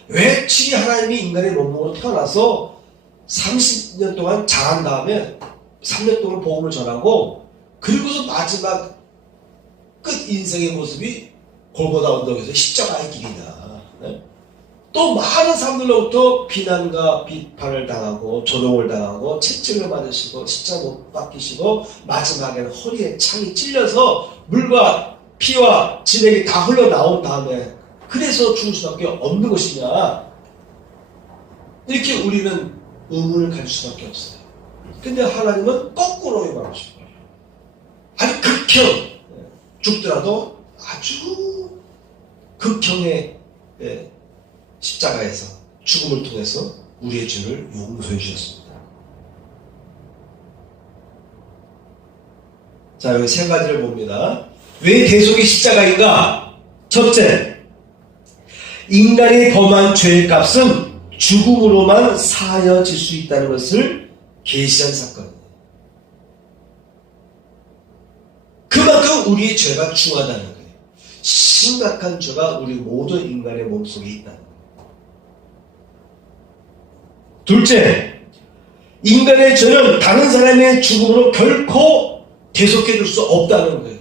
왜 친히 하나님이 인간의 몸으로 태어나서 30년 동안 자란 다음에 3년 동안 복음을 전하고 그리고서 마지막 끝 인생의 모습이 골고다 언덕에서 십자가의 길이냐. 또 많은 사람들로부터 비난과 비판을 당하고 조롱을 당하고 채찍을 맞으시고 십자가 못 박히시고 마지막에는 허리에 창이 찔려서 물과 피와 진액이 다 흘러나온 다음에 그래서 죽을 수밖에 없는 것이냐, 이렇게 우리는 의문을 가질 수밖에 없어요. 근데 하나님은 거꾸로 말하시고 아주 극형, 죽더라도 아주 극형의 십자가에서 죽음을 통해서 우리의 죄를 용서해 주셨습니다. 자, 여기 세 가지를 봅니다. 왜 대속의 십자가인가? 첫째, 인간이 범한 죄의 값은 죽음으로만 사하여질 수 있다는 것을 계시한 사건이에요. 그만큼 우리의 죄가 중하다는 거예요. 심각한 죄가 우리 모든 인간의 몸속에 있다는 거예요. 둘째, 인간의 죄는 다른 사람의 죽음으로 결코 대속해 줄 수 없다는 거예요.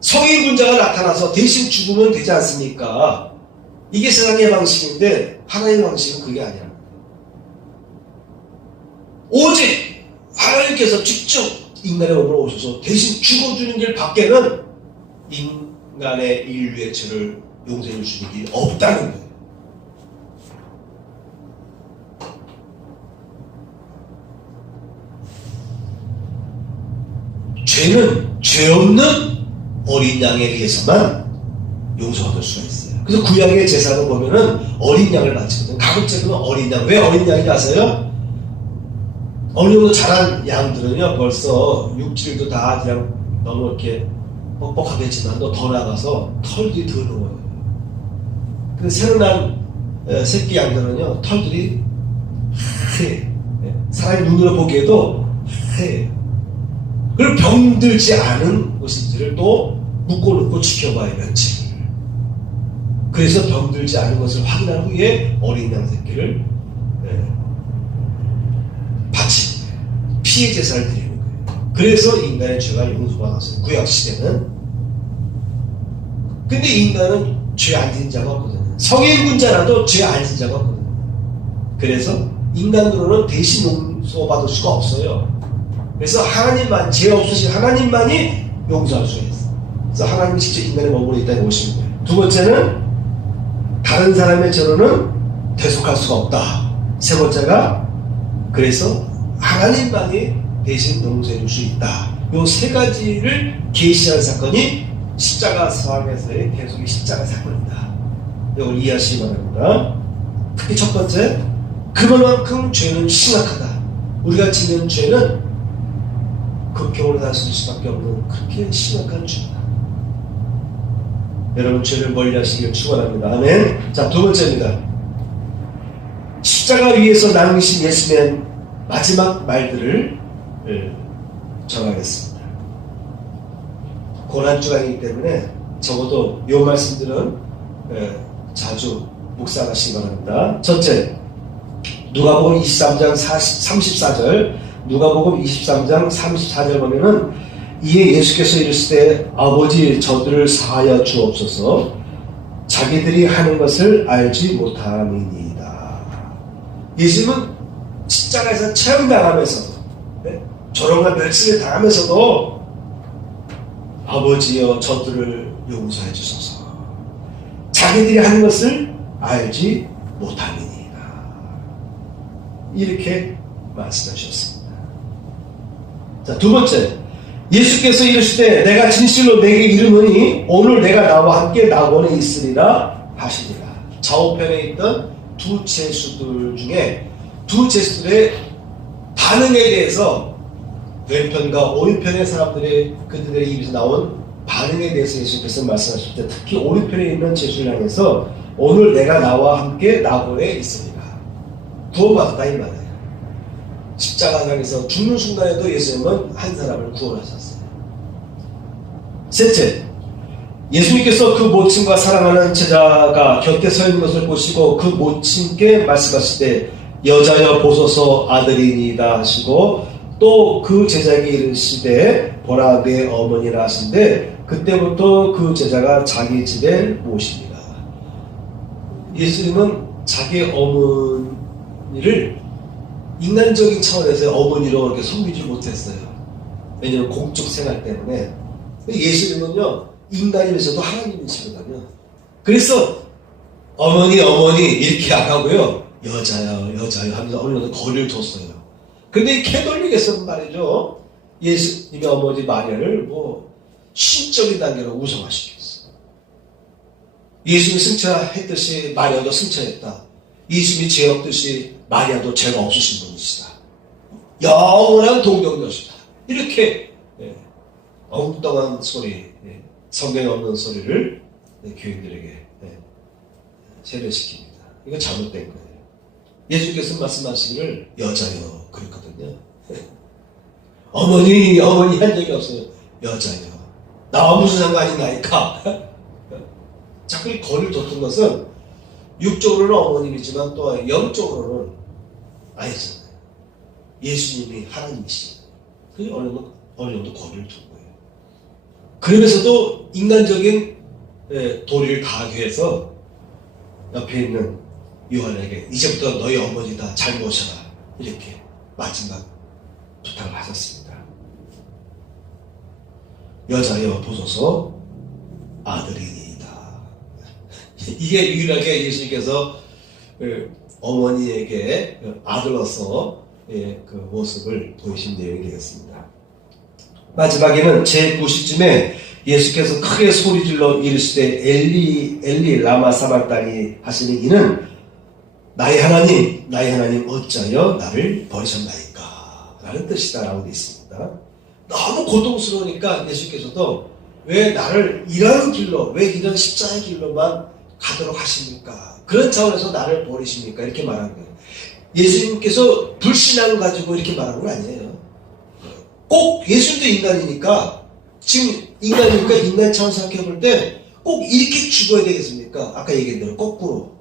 성인군자가 나타나서 대신 죽으면 되지 않습니까? 이게 세상의 방식인데 하나님의 방식은 그게 아니야. 오직 하나님께서 직접 인간의 몸으로 오셔서 대신 죽어주는 길 밖에는 인간의 인류의 죄를 용서해 줄 수 있는 길이 없다는 거예요. 죄는 죄 없는 어린 양에 의해서만 용서받을 수가 있어요. 그래서 구약의 제사를 보면은 어린 양을 바치거든요. 가급적이면 어린 양. 왜 어린 양인지 아세요? 어느 정도 자란 양들은요, 벌써 육질도 다 그냥 너무 이렇게 뻑뻑하겠지만 더 나가서 털들이 더러워요. 근데 새로 난 새끼 양들은요, 털들이 하얘. 사람이 눈으로 보기에도 하얘요. 그걸 병들지 않은 것인지를 또 묶어놓고 지켜봐야 면치를. 그래서 병들지 않은 것을 확인한 후에 어린 양 새끼를 바친 피해 제사를 드리는 거예요. 그래서 인간의 죄가 용서받았어요. 구약 시대는. 근데 인간은 죄 안 지은 자가 없거든요. 성인군자라도 죄 안 지은 자가 없거든요. 그래서 인간으로는 대신 용서받을 수가 없어요. 그래서 하나님만, 죄 없으신 하나님만이 용서할 수가 있어요. 그래서 하나님이 직접 인간의 몸으로 이 땅에 오신 거예요. 두 번째는 다른 사람의 죄로는 대속할 수가 없다. 세 번째가 그래서 하나님만이 대신 용서해 줄 수 있다. 이 세 가지를 계시한 사건이 십자가 사항에서의 대속의 십자가 사건입니다. 이걸 이해하시기 바랍니다. 특히 첫 번째, 그만큼 죄는 심각하다. 우리가 짓는 죄는 극형으로 다스릴 수밖에 없는 그렇게 심각한 죄다. 여러분 죄를 멀리하시길 축원합니다. 아멘. 자, 두 번째입니다. 십자가 위에서 남기신 예수님의 마지막 말들을 전하겠습니다. 고난주간이기 때문에 적어도 이 말씀들은 자주 묵상하시기 바랍니다. 첫째, 누가복음 23장 34절, 누가복음 23장 34절 보면은 이에 예수께서 이르시되 아버지 저들을 사하여 주옵소서 자기들이 하는 것을 알지 못함이니이다. 예수님은 십자가에서 체험당하면서도 조롱과 멸시를 당하면서도 아버지여 저들을 용서해 주소서 자기들이 하는 것을 알지 못함이니이다. 이렇게 말씀하셨습니다. 자, 두 번째, 예수께서 이르시되 내가 진실로 내게 이르노니 오늘 내가 나와 함께 낙원에 있으리라 하시니라. 좌우편에 있던 두 제수들 중에 두 제수들의 반응에 대해서 왼편과 오른편의 사람들의 그들의 입에서 나온 반응에 대해서 예수께서 말씀하실 때 특히 오른편에 있는 제수를 향해서 오늘 내가 나와 함께 낙원에 있으리라. 구원받았다 이 말이에요. 십자가상에서 죽는 순간에도 예수님은 한 사람을 구원하셨어요. 셋째, 예수님께서 그 모친과 사랑하는 제자가 곁에 서 있는 것을 보시고 그 모친께 말씀하실 때 여자여 보소서 아들이니이다 하시고 또 그 제자에게 이르시되 보라 내 어머니라 하신데 그때부터 그 제자가 자기 집에 모십니다. 예수님은 자기 어머니를 인간적인 차원에서 어머니로 이렇게 섬기지 못했어요. 왜냐하면 공적 생활 때문에. 예수님은요, 인간이면서도 하나님이시거든요. 그래서 어머니 이렇게 안 하고요, 여자요 하면서 어느 정도 거리를 뒀어요. 근데 캐톨릭에서는 말이죠, 예수님의 어머니 마리아를 뭐 신적인 단계로 우상화시켰어요. 예수님이 승천했듯이 마리아도 승천했다. 예수님이 죄 없듯이 마리아도 죄가 없으신 분이시다. 영원한 동정녀시다. 이렇게 엉뚱한 소리, 성경에 없는 소리를 교인들에게 세례시킵니다. 이거 잘못된 거예요. 예수께서 말씀하시기를 여자여 그랬거든요. 어머니 한 적이 없어요. 여자여. 나와 무슨 상관이 나니까. 자꾸 이 거리를 뒀던 것은 육적으로는 어머님이지만 또 영적으로는 아니잖아요. 예수님이 하나님이시잖아요. 그게 어느 정도 거리를 둔 거예요. 그러면서도 인간적인 도리를 다하기 위해서 옆에 있는 요한에게 이제부터 너희 어머니다 잘 모셔라 이렇게 마지막 부탁을 하셨습니다. 여자여 보소서 아들이니이다. 이게 유일하게 예수님께서 어머니에게 아들로서 그 모습을 보이신 내용이 되겠습니다. 마지막에는 제9시쯤에 예수께서 크게 소리질러 이르시되 엘리 엘리 라마 사박다니 하시는 이는 나의 하나님 어찌하여 나를 버리셨나이까 라는 뜻이다라고 되어 있습니다. 너무 고통스러우니까 예수께서도 왜 나를 이런 길로, 왜 이런 십자가의 길로만 가도록 하십니까? 그런 차원에서 나를 버리십니까? 이렇게 말한 거예요. 예수님께서 불신앙을 가지고 이렇게 말한 건 아니에요. 꼭 예수님도 인간이니까, 지금 인간이니까 인간 차원 생각해 볼 때 꼭 이렇게 죽어야 되겠습니까? 아까 얘기한 대로 거꾸로.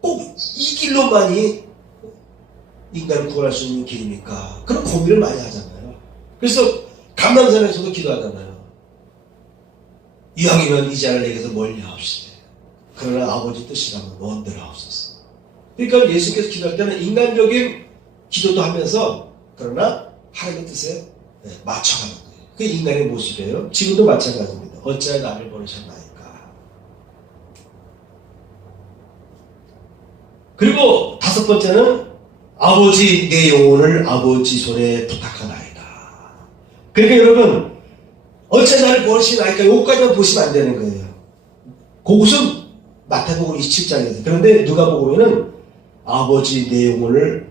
꼭 이 길로만이 인간을 구원할 수 있는 길입니까? 그런 고민을 많이 하잖아요. 그래서 감람산에서도 기도하잖아요. 이왕이면 이 자를 내게서 멀리 하옵시되 그러나 아버지 뜻이라면 원대로 하옵소서. 그러니까 예수께서 기도할 때는 인간적인 기도도 하면서 그러나 하나님의 뜻에 맞춰가는 거예요. 그게 인간의 모습이에요. 지금도 마찬가지입니다. 어찌하여 나를 버리셨나이까. 그리고 다섯 번째는 아버지 내 영혼을 아버지 손에 부탁하나이다. 그러니까 여러분 어찌 나를 버리시나이까 여기까지만 보시면 안 되는 거예요. 그것은 마태복음 27장에서. 그런데 누가복음에는 아버지 내 영혼을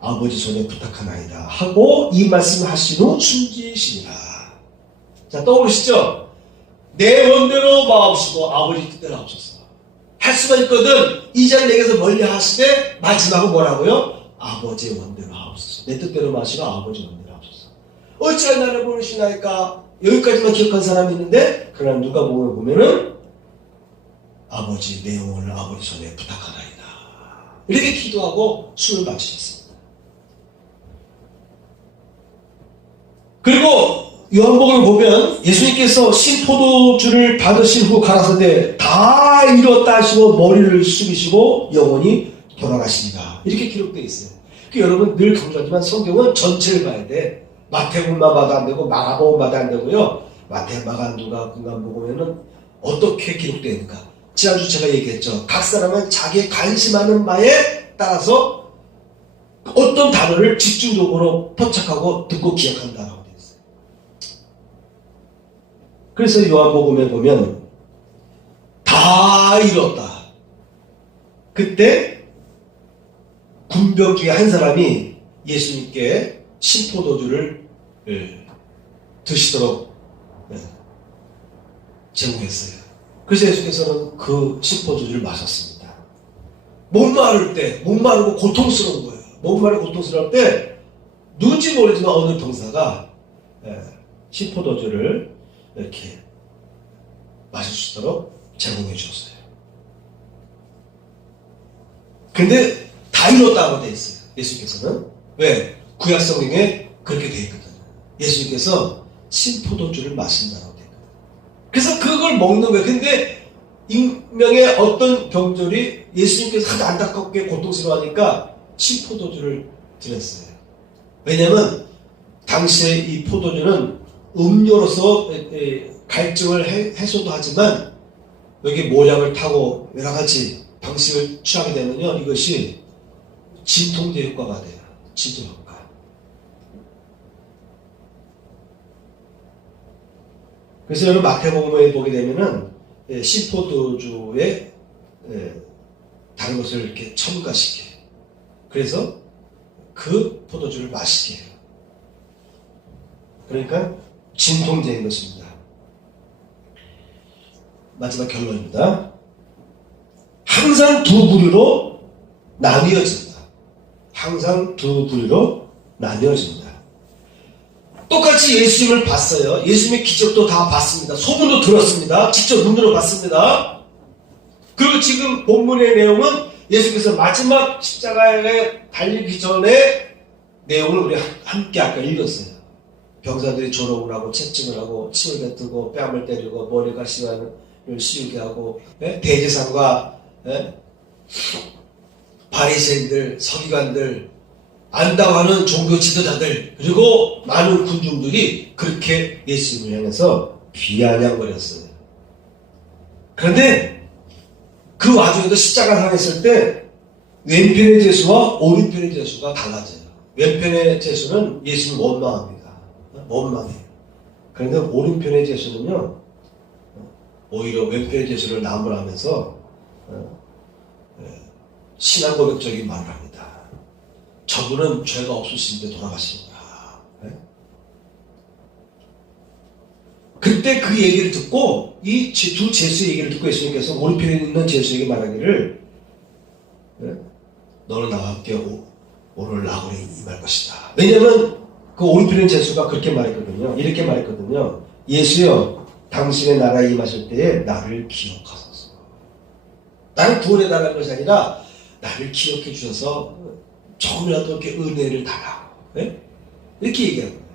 아버지 손에 부탁하나이다 하고 이 말씀을 하신 후 숨지시니라. 자, 떠오르시죠? 내 원대로 마옵시고 아버지 뜻대로 하옵소서. 할 수가 있거든. 이 자를 내게서 멀리 하시되 마지막은 뭐라고요? 아버지의 원대로 하옵소서. 내 뜻대로 마시고 아버지 원대로 하옵소서. 어찌하여 나를 버리시나이까? 여기까지만 기억한 사람이 있는데 그러나 누가복음에 보면은 아버지 내 영혼을 아버지 손에 부탁하나이다. 이렇게 기도하고 숨을 마치셨습니다. 그리고 요한복음을 보면 예수님께서 신포도주를 받으신 후 가라사대 다 이뤘다 하시고 머리를 숙이시고 영원히 돌아가십니다. 이렇게 기록되어 있어요. 여러분 늘 강조하지만 성경은 전체를 봐야 돼. 마태복음만 봐도 안 되고 마가복음만 봐도 안 되고요. 마태, 마가, 누가, 군간복음에는 어떻게 기록되는가. 지난주 제가 얘기했죠. 각 사람은 자기의 관심하는 바에 따라서 어떤 단어를 집중적으로 포착하고 듣고 기억한다라고 되어 있어요. 그래서 요한복음에 보면 다 이뤘다. 그때 군병 중에 한 사람이 예수님께 신포도주를 드시도록 제공했어요. 그래서 예수께서는 그 신포도주를 마셨습니다. 목마르고 고통스러운 거예요. 목마르고 고통스러울 때 누군지 모르지만 어느 병사가 신포도주를 이렇게 마실 수 있도록 제공해 주었어요. 근데 다 이뤘다고 되어 있어요. 예수께서는. 왜? 구약 성경에 그렇게 되어 있거든요. 예수님께서 신포도주를 마신다고 되어 있거든요. 그래서 그걸 먹는 거예요. 근데 익명의 어떤 병졸이 예수님께서 아주 안타깝게 고통스러워하니까 신포도주를 드렸어요. 왜냐하면 당시에 이 포도주는 음료로서 갈증을 해소도 하지만 여기 모략을 타고 여러 가지 방식을 취하게 되면요, 이것이 진통제 효과가 돼요. 진통 효과. 그래서 여러분 마태복음에 보게 되면은 신포도주에 다른 것을 이렇게 첨가시켜요. 그래서 그 포도주를 마시게 해요. 그러니까 진통제인 것입니다. 마지막 결론입니다. 항상 두 부류로 나뉘어진다. 항상 두 부류로 나뉘어진다. 똑같이 예수님을 봤어요. 예수님의 기적도 다 봤습니다. 소문도 들었습니다. 직접 눈으로 봤습니다. 그리고 지금 본문의 내용은 예수께서 마지막 십자가에 달리기 전에 내용을 우리 함께 아까 읽었어요. 병사들이 조롱을 하고 채찍을 하고 침을 뱉고 뺨을 때리고 머리 가시관을 씌우게 하고 대제사장과 바리새인들, 서기관들, 안다고 하는 종교 지도자들 그리고 많은 군중들이 그렇게 예수님을 향해서 비아냥거렸어요. 그런데 그 와중에도 십자가 상했을 때 왼편의 제수와 오른편의 제수가 달라져요. 왼편의 제수는 예수를 원망합니다. 원망해요. 그런데 오른편의 제수는요 오히려 왼편의 제수를 나무라면서 신앙 고백적인 말을 합니다. 저분은 죄가 없으신데 돌아가십니다. 그때 그 얘기를 듣고 이 두 제수 얘기를 듣고 예수님께서 오른편에 있는 제수에게 말하기를 너는 나와 함께 오늘 나그네 임할 것이다. 왜냐하면 그 오른편의 제수가 그렇게 말했거든요. 이렇게 말했거든요. 예수여 당신의 나라에 임하실 때에 나를 기억하소서. 나는 구원에 달하는 것이 아니라 나를 기억해 주셔서 조금이라도 이렇게 은혜를 달라고 이렇게 얘기하는 거예요.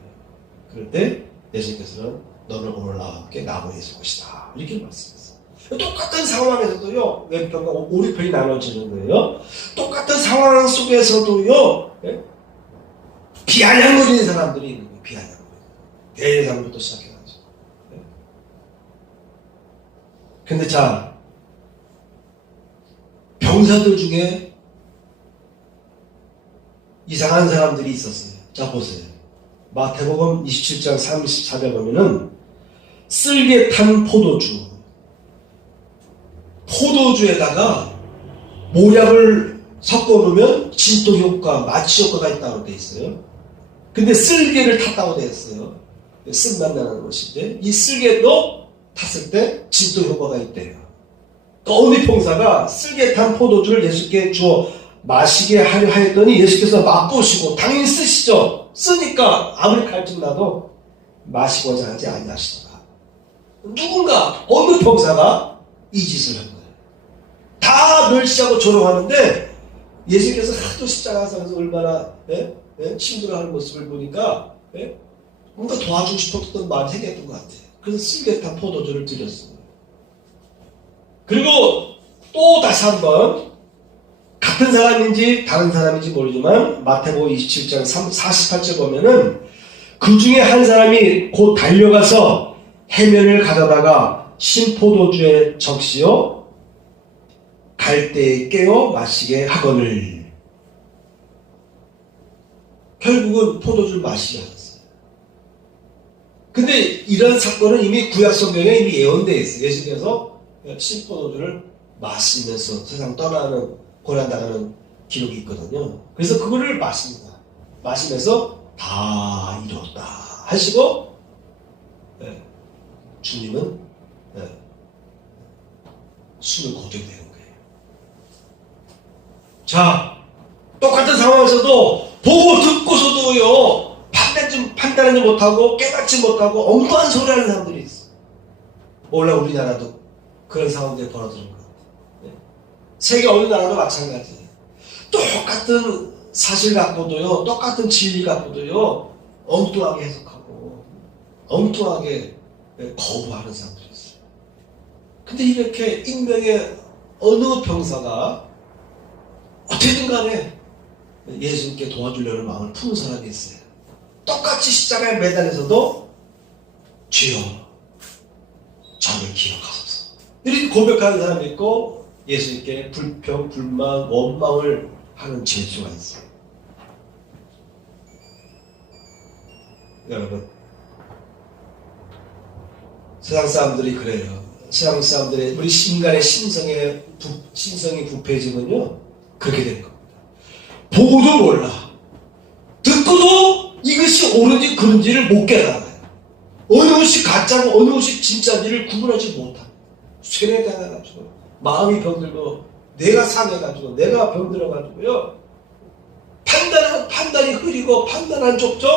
그럴 때 예수님께서는 너는 오늘 나와 함께 나무에 있을 것이다. 이렇게 말씀했어요. 똑같은 상황에서도요. 왼편과 오른편이 나눠지는 거예요. 똑같은 상황 속에서도요. 비아냥거리는 사람들이 있는 거예요. 비아냥거리는 대제사장부터 시작해가지고. 근데 자 병사들 중에 이상한 사람들이 있었어요. 자 보세요. 마태복음 27장 34절 보면은 쓸개 탄 포도주에다가 모략을 섞어 놓으면 진토 효과, 마취 효과가 있다고 되어 있어요. 근데 쓸개를 탔다고 되어 있어요. 쓴맛 나는 것인데 이 쓸개도 탔을 때 진토 효과가 있대요. 어느 병사가 쓸개 탄 포도주를 예수께 주어 마시게 하려 하였더니 예수께서 맛보시고 당연히 쓰시죠. 쓰니까 아무리 갈증 나도 마시고자 하지 아니하시더라. 누군가 어느 병사가 이 짓을 한 거예요. 다 멸시하고 조롱하는데 예수께서 하도 십자가상에서 얼마나 힘들어하는 모습을 보니까 뭔가 도와주고 싶었던 마음이 생겼던 것 같아요. 그래서 쓸개 탄 포도주를 드렸어요. 그리고 또 다시 한번 같은 사람인지 다른 사람인지 모르지만 마태복음 27장 48절 보면은 그 중에 한 사람이 곧 달려가서 해면을 가져다가 신포도주에 적시어 갈대에 깨어 마시게 하거늘. 결국은 포도주를 마시게 하셨어요. 근데 이런 사건은 이미 구약 성경에 이미 예언되어 있어요. 예수께서 신포도주를 마시면서 세상 떠나는 고난당하는 기록이 있거든요. 그래서 그거를 마십니다. 마시면서 다 이뤘다 하시고 주님은 숨을 고정되는 거예요. 자, 똑같은 상황에서도 보고 듣고서도요 판단하지 못하고 깨닫지 못하고 엉뚱한 소리 하는 사람들이 있어요. 몰라 우리나라도 그런 상황들이 벌어지는 것 같아요. 세계 어느 나라도 마찬가지예요. 똑같은 사실 갖고도요, 똑같은 진리 갖고도요, 엉뚱하게 해석하고, 엉뚱하게 거부하는 사람들이 있어요. 근데 이렇게 익명의 어느 병사가 어떻게든 간에 예수님께 도와주려는 마음을 푸는 사람이 있어요. 똑같이 십자가에 매달려서도 주여, 저를 기억하소서. 이렇게 고백하는 사람이 있고, 예수님께 불평, 불만, 원망을 하는 죄수가 있어요. 여러분, 세상 사람들이 그래요. 세상 사람들의 우리 인간의 신성이 부패해지면요 그렇게 되는 겁니다. 보고도 몰라, 듣고도 이것이 옳은지 그른지를 못 깨달아요. 어느 것이 가짜고 어느 것이 진짜인지를 구분하지 못합니다. 쇠뇌당해가지고 마음이 병들고 내가 상해가지고 내가 병들어가지고요 판단이 흐리고 판단한 족족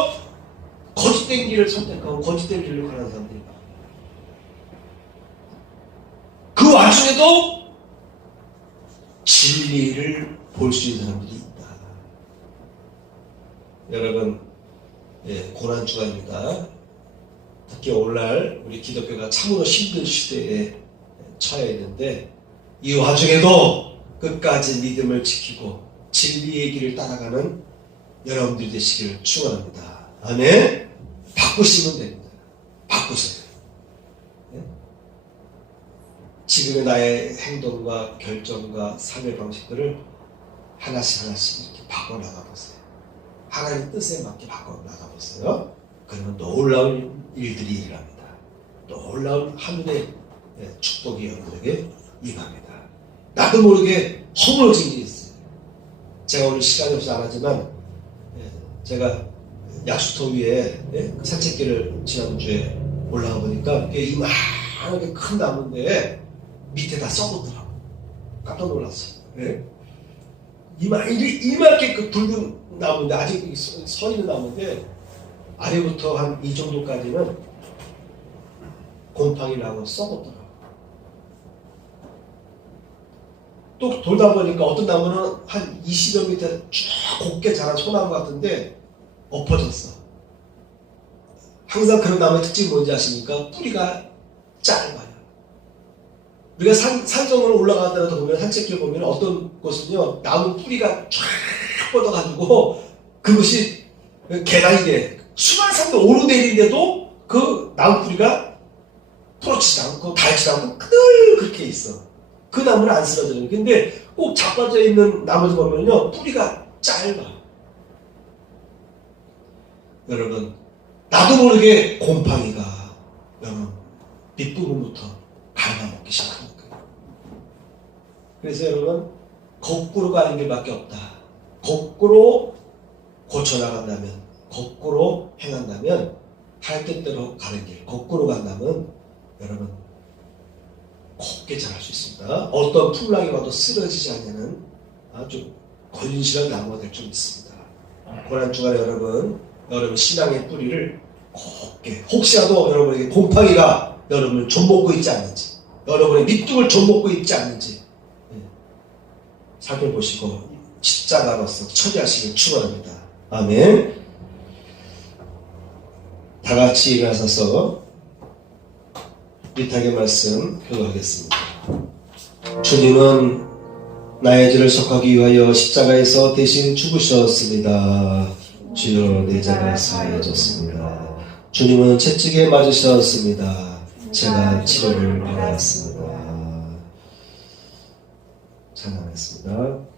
거짓된 길을 선택하고 거짓된 길로 가는 사람들이 많아요. 그 와중에도 진리를 볼 수 있는 사람들이 있다. 여러분, 고난주간입니다. 특히 오늘날 우리 기독교가 참으로 힘든 시대에 처해 있는데 이 와중에도 끝까지 믿음을 지키고 진리의 길을 따라가는 여러분들이 되시기를 축원합니다. 아멘. 바꾸시면 됩니다. 바꾸세요. 지금의 나의 행동과 결정과 삶의 방식들을 하나씩 이렇게 바꿔나가보세요. 하나님 뜻에 맞게 바꿔나가보세요. 그러면 놀라운 일들이 일어납니다. 놀라운 하늘의 축복이 여러분에게 임합니다. 나도 모르게 허물어진 게 있어요. 제가 오늘 시간이 없어서 안 하지만 제가 약수터 위에 산책길을 지난주에 올라가 보니까 이만하게 큰 나무인데 밑에 다 썩었더라고. 깜짝 놀랐어요. 이만하게 그 붉은 나무인데 아직 서 있는 나무인데 아래부터 한 이 정도까지는 곰팡이 나고 썩었더라고. 또 돌다 보니까 어떤 나무는 한 20여 미터 쭉 곱게 자란 소나무 같은데 엎어졌어. 항상 그런 나무의 특징이 뭔지 아십니까? 뿌리가 짧아요. 우리가 산성으로 올라가다가 보면 산책길 보면 어떤 곳은요 나무 뿌리가 쫙 뻗어가지고 그것이 계단이 돼. 수많은 사람들 오르내리는데도 그 나무 뿌리가 부러지지 않고 닳지 않고 늘 그렇게 있어. 그 나무는 안 쓰러져요. 근데 꼭 자빠져 있는 나무들 보면요 뿌리가 짧아. 여러분, 나도 모르게 곰팡이가 여러분 밑부분부터 갉아먹기 시작합니다. 그래서 여러분, 거꾸로 가는 길밖에 없다. 거꾸로 고쳐나간다면, 거꾸로 행한다면, 할 뜻대로 가는 길, 거꾸로 간다면 여러분 곱게 자랄 수 있습니다. 어떤 풍랑이 와도 쓰러지지 않는 아주 건실한 나무가 될 줄 믿습니다. 고난주간 여러분 신앙의 뿌리를 곱게, 혹시라도 여러분에게 곰팡이가 여러분을 좀먹고 있지 않는지, 여러분의 밑둥을 좀먹고 있지 않는지 살펴보시고 십자가로서 처리하시길 축원합니다. 아멘. 다 같이 일어서서 밑하게 말씀 교도하겠습니다. 주님은 나의 죄를 속하기 위하여 십자가에서 대신 죽으셨습니다. 주여, 내 죄가 사하여졌습니다. 주님은 채찍에 맞으셨습니다. 제가 치료를 받았습니다. 찬양하겠습니다.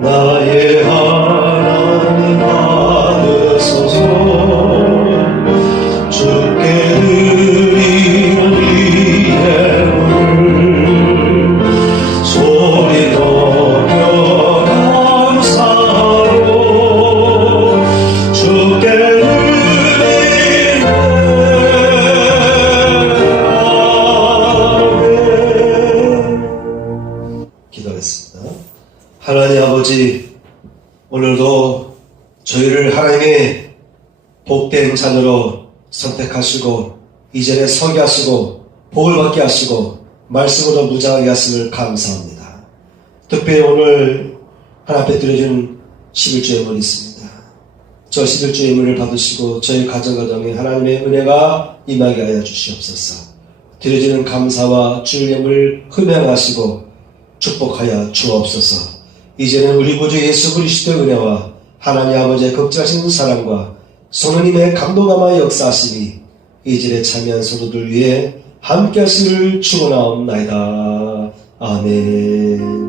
나의 하나님 받으소서. 주께 드리는 이 예물 소리 높여 감사로 주께 드리네. 아멘. 기도하겠습니다. 하나님 아버지, 오늘도 저희를 하나님의 복된 자녀로 선택하시고 이전에 서게 하시고 복을 받게 하시고 말씀으로 무장하게 하심을 감사합니다. 특별히 오늘 하나님 앞에 드려준 11주 예물이 있습니다. 저 11주 예물을 받으시고 저희 가정에 하나님의 은혜가 임하게 하여 주시옵소서. 드려지는 감사와 주 예물을 흠양하시고 축복하여 주옵소서. 이제는 우리 구주 예수 그리스도의 은혜와 하나님 아버지의 극진하신 사랑과 성령님의 감동함과 역사하심이 이전에 참여한 성도들 위해 함께 하시기를 축원하옵나이다. 아멘.